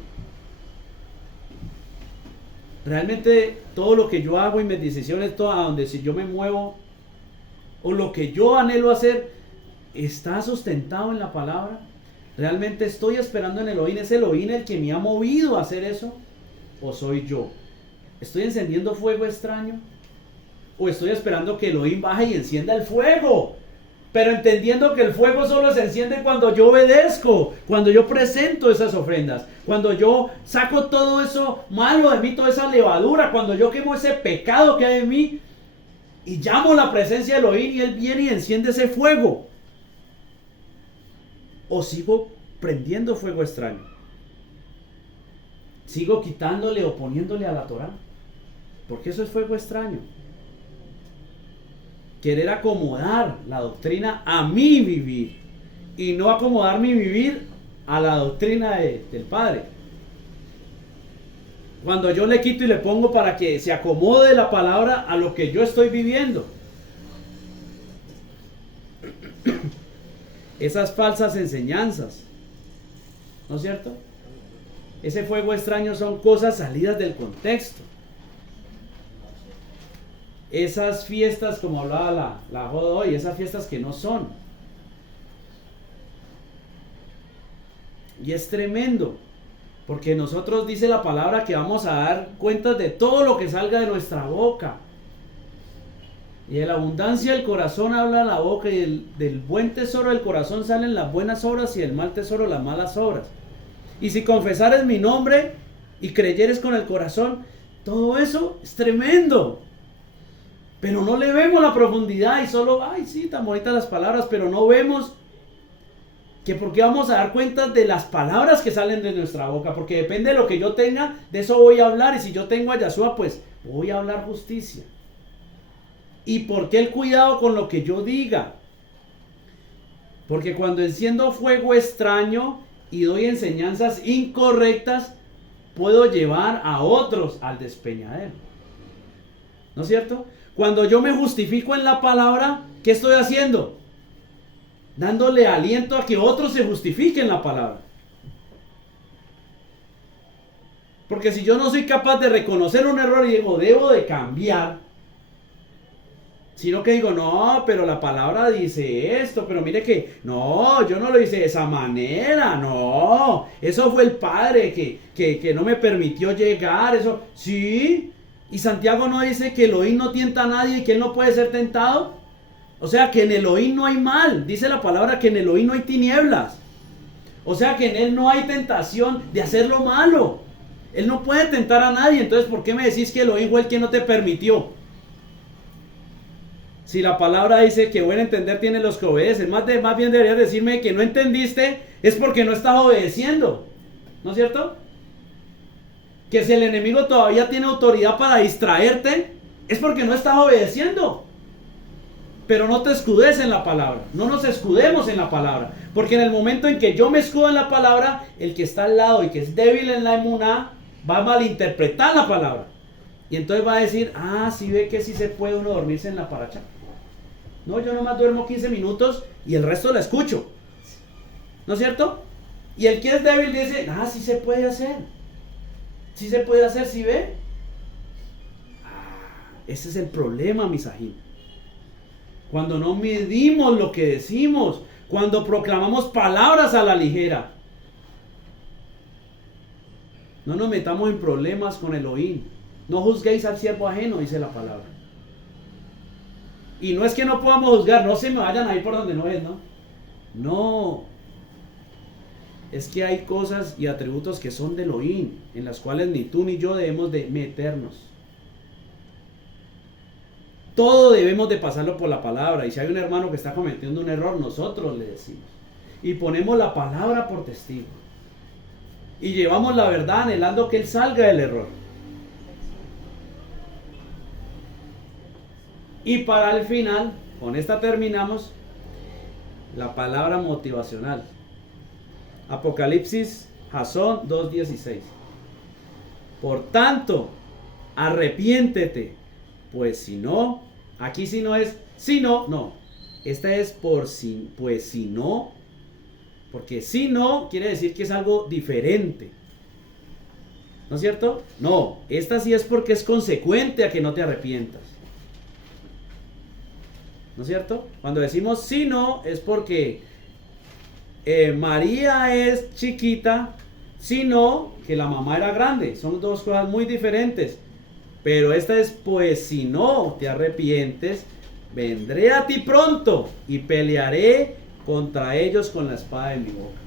Realmente todo lo que yo hago y mis decisiones, todo a donde si yo me muevo o lo que yo anhelo hacer, está sustentado en la palabra. ¿Realmente estoy esperando en Elohim? ¿Es Elohim el que me ha movido a hacer eso? ¿O soy yo? ¿Estoy encendiendo fuego extraño? ¿O estoy esperando que Elohim baje y encienda el fuego? Pero entendiendo que el fuego solo se enciende cuando yo obedezco, cuando yo presento esas ofrendas, cuando yo saco todo eso malo de mí, toda esa levadura, cuando yo quemo ese pecado que hay en mí y llamo la presencia de Elohim y Él viene y enciende ese fuego. ¿O sigo prendiendo fuego extraño? ¿Sigo quitándole o poniéndole a la Torah? Porque eso es fuego extraño. Querer acomodar la doctrina a mi vivir y no acomodar mi vivir a la doctrina del Padre. Cuando yo le quito y le pongo para que se acomode la palabra a lo que yo estoy viviendo. Esas falsas enseñanzas, ¿no es cierto? Ese fuego extraño son cosas salidas del contexto. Esas fiestas, como hablaba la joda hoy, esas fiestas que no son. Y es tremendo, porque nosotros dice la palabra que vamos a dar cuentas de todo lo que salga de nuestra boca. Y de la abundancia del corazón habla la boca, y del buen tesoro del corazón salen las buenas obras, y del mal tesoro las malas obras. Y si confesares mi nombre y creyeres con el corazón, todo eso es tremendo. Pero no le vemos la profundidad y solo, ay sí, tan bonitas las palabras, pero no vemos que por qué vamos a dar cuenta de las palabras que salen de nuestra boca, porque depende de lo que yo tenga, de eso voy a hablar, y si yo tengo a Yahshua, pues voy a hablar justicia. ¿Y por qué el cuidado con lo que yo diga? Porque cuando enciendo fuego extraño y doy enseñanzas incorrectas, puedo llevar a otros al despeñadero. ¿No es cierto? Cuando yo me justifico en la palabra, ¿qué estoy haciendo? Dándole aliento a que otros se justifiquen en la palabra. Porque si yo no soy capaz de reconocer un error y digo, debo de cambiar, sino que digo, no, pero la palabra dice esto, pero mire que, no, yo no lo hice de esa manera, no, eso fue el Padre que no me permitió llegar, eso, sí. Y Santiago no dice que Elohim no tienta a nadie y que él no puede ser tentado. O sea que en Elohim no hay mal. Dice la palabra que en Elohim no hay tinieblas. O sea que en él no hay tentación de hacer lo malo. Él no puede tentar a nadie. Entonces, ¿por qué me decís que Elohim fue el que no te permitió? Si la palabra dice que buen entender tienen los que obedecen. Más bien deberías decirme que no entendiste es porque no estás obedeciendo. ¿No es cierto? Que si el enemigo todavía tiene autoridad para distraerte, es porque no estás obedeciendo. Pero no te escudes en la palabra. No nos escudemos en la palabra. Porque en el momento en que yo me escudo en la palabra, el que está al lado y que es débil en la emuná, va a malinterpretar la palabra. Y entonces va a decir, sí ve que sí se puede uno dormirse en la paracha. No, yo nomás duermo 15 minutos y el resto la escucho. ¿No es cierto? Y el que es débil dice, sí se puede hacer. Sí se puede hacer, ¿sí ve? Ese es el problema, misajín. Cuando no medimos lo que decimos, cuando proclamamos palabras a la ligera. No nos metamos en problemas con Elohim. No juzguéis al siervo ajeno, dice la palabra. Y no es que no podamos juzgar, no se me vayan a ir por donde no es, ¿no? No. es que hay cosas y atributos que son de Elohim, en las cuales ni tú ni yo debemos de meternos. Todo debemos de pasarlo por la palabra, y si hay un hermano que está cometiendo un error, nosotros le decimos. Y ponemos la palabra por testigo. Y llevamos la verdad anhelando que él salga del error. Y para el final, con esta terminamos, la palabra motivacional. Apocalipsis, Jasón 2:16. Por tanto, arrepiéntete, pues si no, aquí si no es, si no, no. Esta es por si, pues si no, porque si no quiere decir que es algo diferente. ¿No es cierto? No, esta sí es porque es consecuente a que no te arrepientas. ¿No es cierto? Cuando decimos si no, es porque María es chiquita, sino que la mamá era grande. Son dos cosas muy diferentes. Pero esta es, pues si no te arrepientes, vendré a ti pronto y pelearé contra ellos con la espada de mi boca.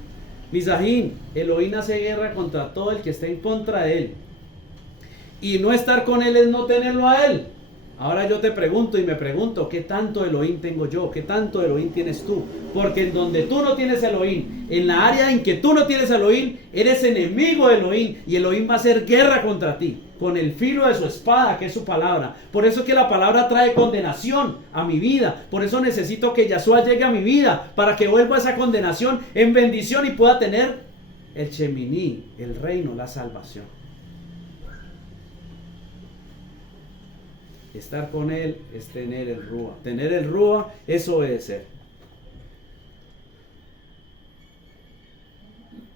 Misajín, Elohim hace guerra contra todo el que esté en contra de él. Y no estar con él es no tenerlo a él. Ahora yo te pregunto y me pregunto, ¿qué tanto Elohim tengo yo? ¿Qué tanto Elohim tienes tú? Porque en donde tú no tienes Elohim, en la área en que tú no tienes Elohim, eres enemigo de Elohim, y Elohim va a hacer guerra contra ti, con el filo de su espada, que es su palabra. Por eso es que la palabra trae condenación a mi vida. Por eso necesito que Yahshua llegue a mi vida, para que vuelva esa condenación en bendición y pueda tener el Sheminí, el reino, la salvación. Estar con él es tener el Rúa. Tener el Rúa es obedecer.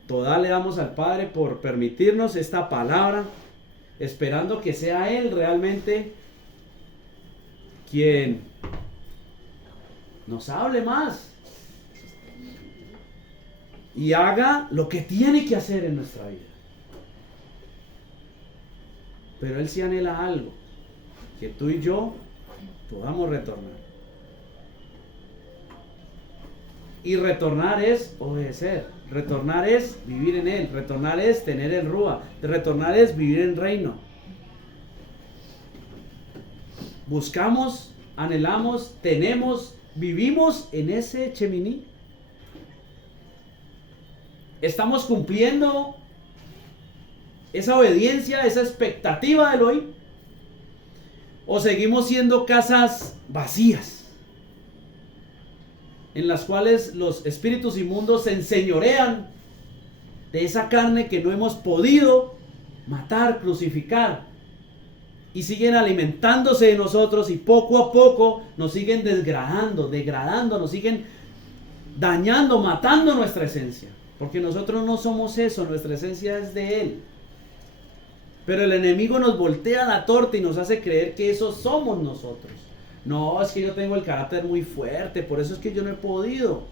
Toda le damos al Padre por permitirnos esta palabra, esperando que sea Él realmente quien nos hable más y haga lo que tiene que hacer en nuestra vida. Pero Él sí anhela algo, que tú y yo podamos retornar. Y retornar es obedecer, retornar es vivir en Él, retornar es tener el Rúa, retornar es vivir en reino. Buscamos, anhelamos, tenemos, vivimos en ese Sheminí. Estamos cumpliendo esa obediencia, esa expectativa de Elohim. ¿O seguimos siendo casas vacías, en las cuales los espíritus inmundos se enseñorean de esa carne que no hemos podido matar, crucificar, y siguen alimentándose de nosotros, y poco a poco nos siguen degradando, nos siguen dañando, matando nuestra esencia? Porque nosotros no somos eso, nuestra esencia es de Él. Pero el enemigo nos voltea la torta y nos hace creer que eso somos nosotros. No, es que yo tengo el carácter muy fuerte, por eso es que yo no he podido.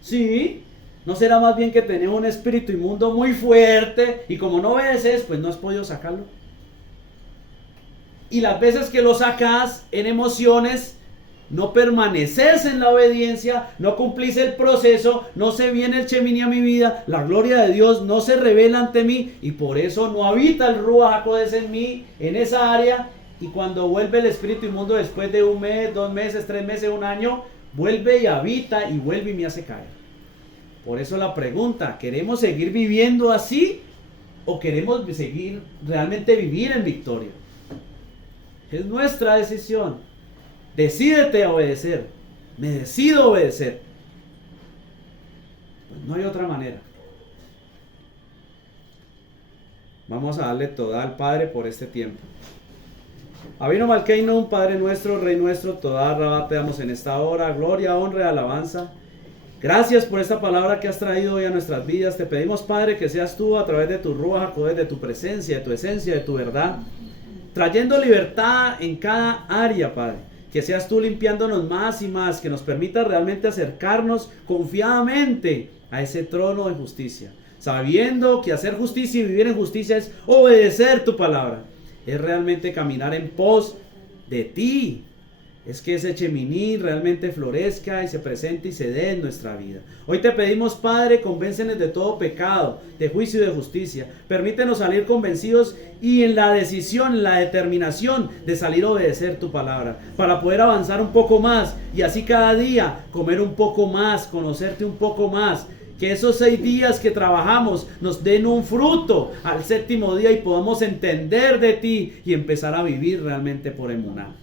¿Sí? ¿No será más bien que tenés un espíritu inmundo muy fuerte y como no obedeces, pues no has podido sacarlo? Y las veces que lo sacas en emociones, no permaneces en la obediencia, no cumplís el proceso, no se viene el Sheminí a mi vida, la gloria de Dios no se revela ante mí, y por eso no habita el Ruach HaKodesh en mí, en esa área. Y cuando vuelve el espíritu inmundo después de 1 mes, 2 meses, 3 meses, 1 año, vuelve y habita y vuelve y me hace caer. Por eso la pregunta, ¿queremos seguir viviendo así o queremos seguir realmente vivir en victoria? Es nuestra decisión. Decídete a obedecer. Me decido a obedecer. Pues no hay otra manera. Vamos a darle toda al Padre por este tiempo. Avino Malkeinu, un Padre nuestro, Rey nuestro, toda Rabá te damos en esta hora. Gloria, honra, alabanza. Gracias por esta palabra que has traído hoy a nuestras vidas. Te pedimos, Padre, que seas tú a través de tu Ruach HaKodesh, de tu presencia, de tu esencia, de tu verdad, trayendo libertad en cada área, Padre. Que seas tú limpiándonos más y más, que nos permita realmente acercarnos confiadamente a ese trono de justicia, sabiendo que hacer justicia y vivir en justicia es obedecer tu palabra, es realmente caminar en pos de ti, es que ese Cheminí realmente florezca y se presente y se dé en nuestra vida. Hoy te pedimos, Padre, convéncenos de todo pecado, de juicio y de justicia. Permítenos salir convencidos y en la decisión, en la determinación de salir a obedecer tu palabra, para poder avanzar un poco más y así cada día comer un poco más, conocerte un poco más. Que esos 6 días que trabajamos nos den un fruto al 7º día y podamos entender de ti y empezar a vivir realmente por emuná.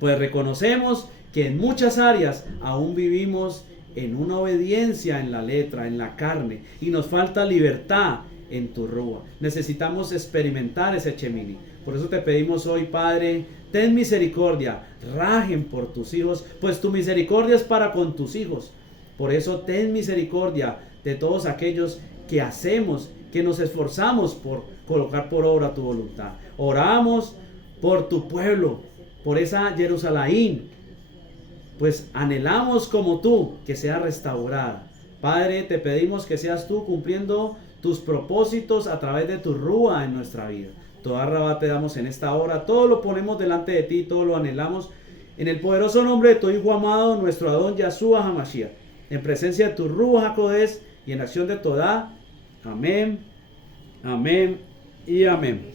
Pues reconocemos que en muchas áreas aún vivimos en una obediencia en la letra, en la carne, y nos falta libertad en tu rúa. Necesitamos experimentar ese Cheminí. Por eso te pedimos hoy, Padre, ten misericordia, rajen por tus hijos, pues tu misericordia es para con tus hijos. Por eso ten misericordia de todos aquellos que hacemos, que nos esforzamos por colocar por obra tu voluntad. Oramos por tu pueblo, por esa Jerusalén, pues anhelamos como tú que sea restaurada. Padre, te pedimos que seas tú cumpliendo tus propósitos a través de tu rúa en nuestra vida. Toda rabá te damos en esta hora, todo lo ponemos delante de ti, todo lo anhelamos en el poderoso nombre de tu Hijo amado, nuestro Adón Yahshua HaMashiach, en presencia de tu Ruach HaKodesh y en acción de Todá. Amén, amén y amén.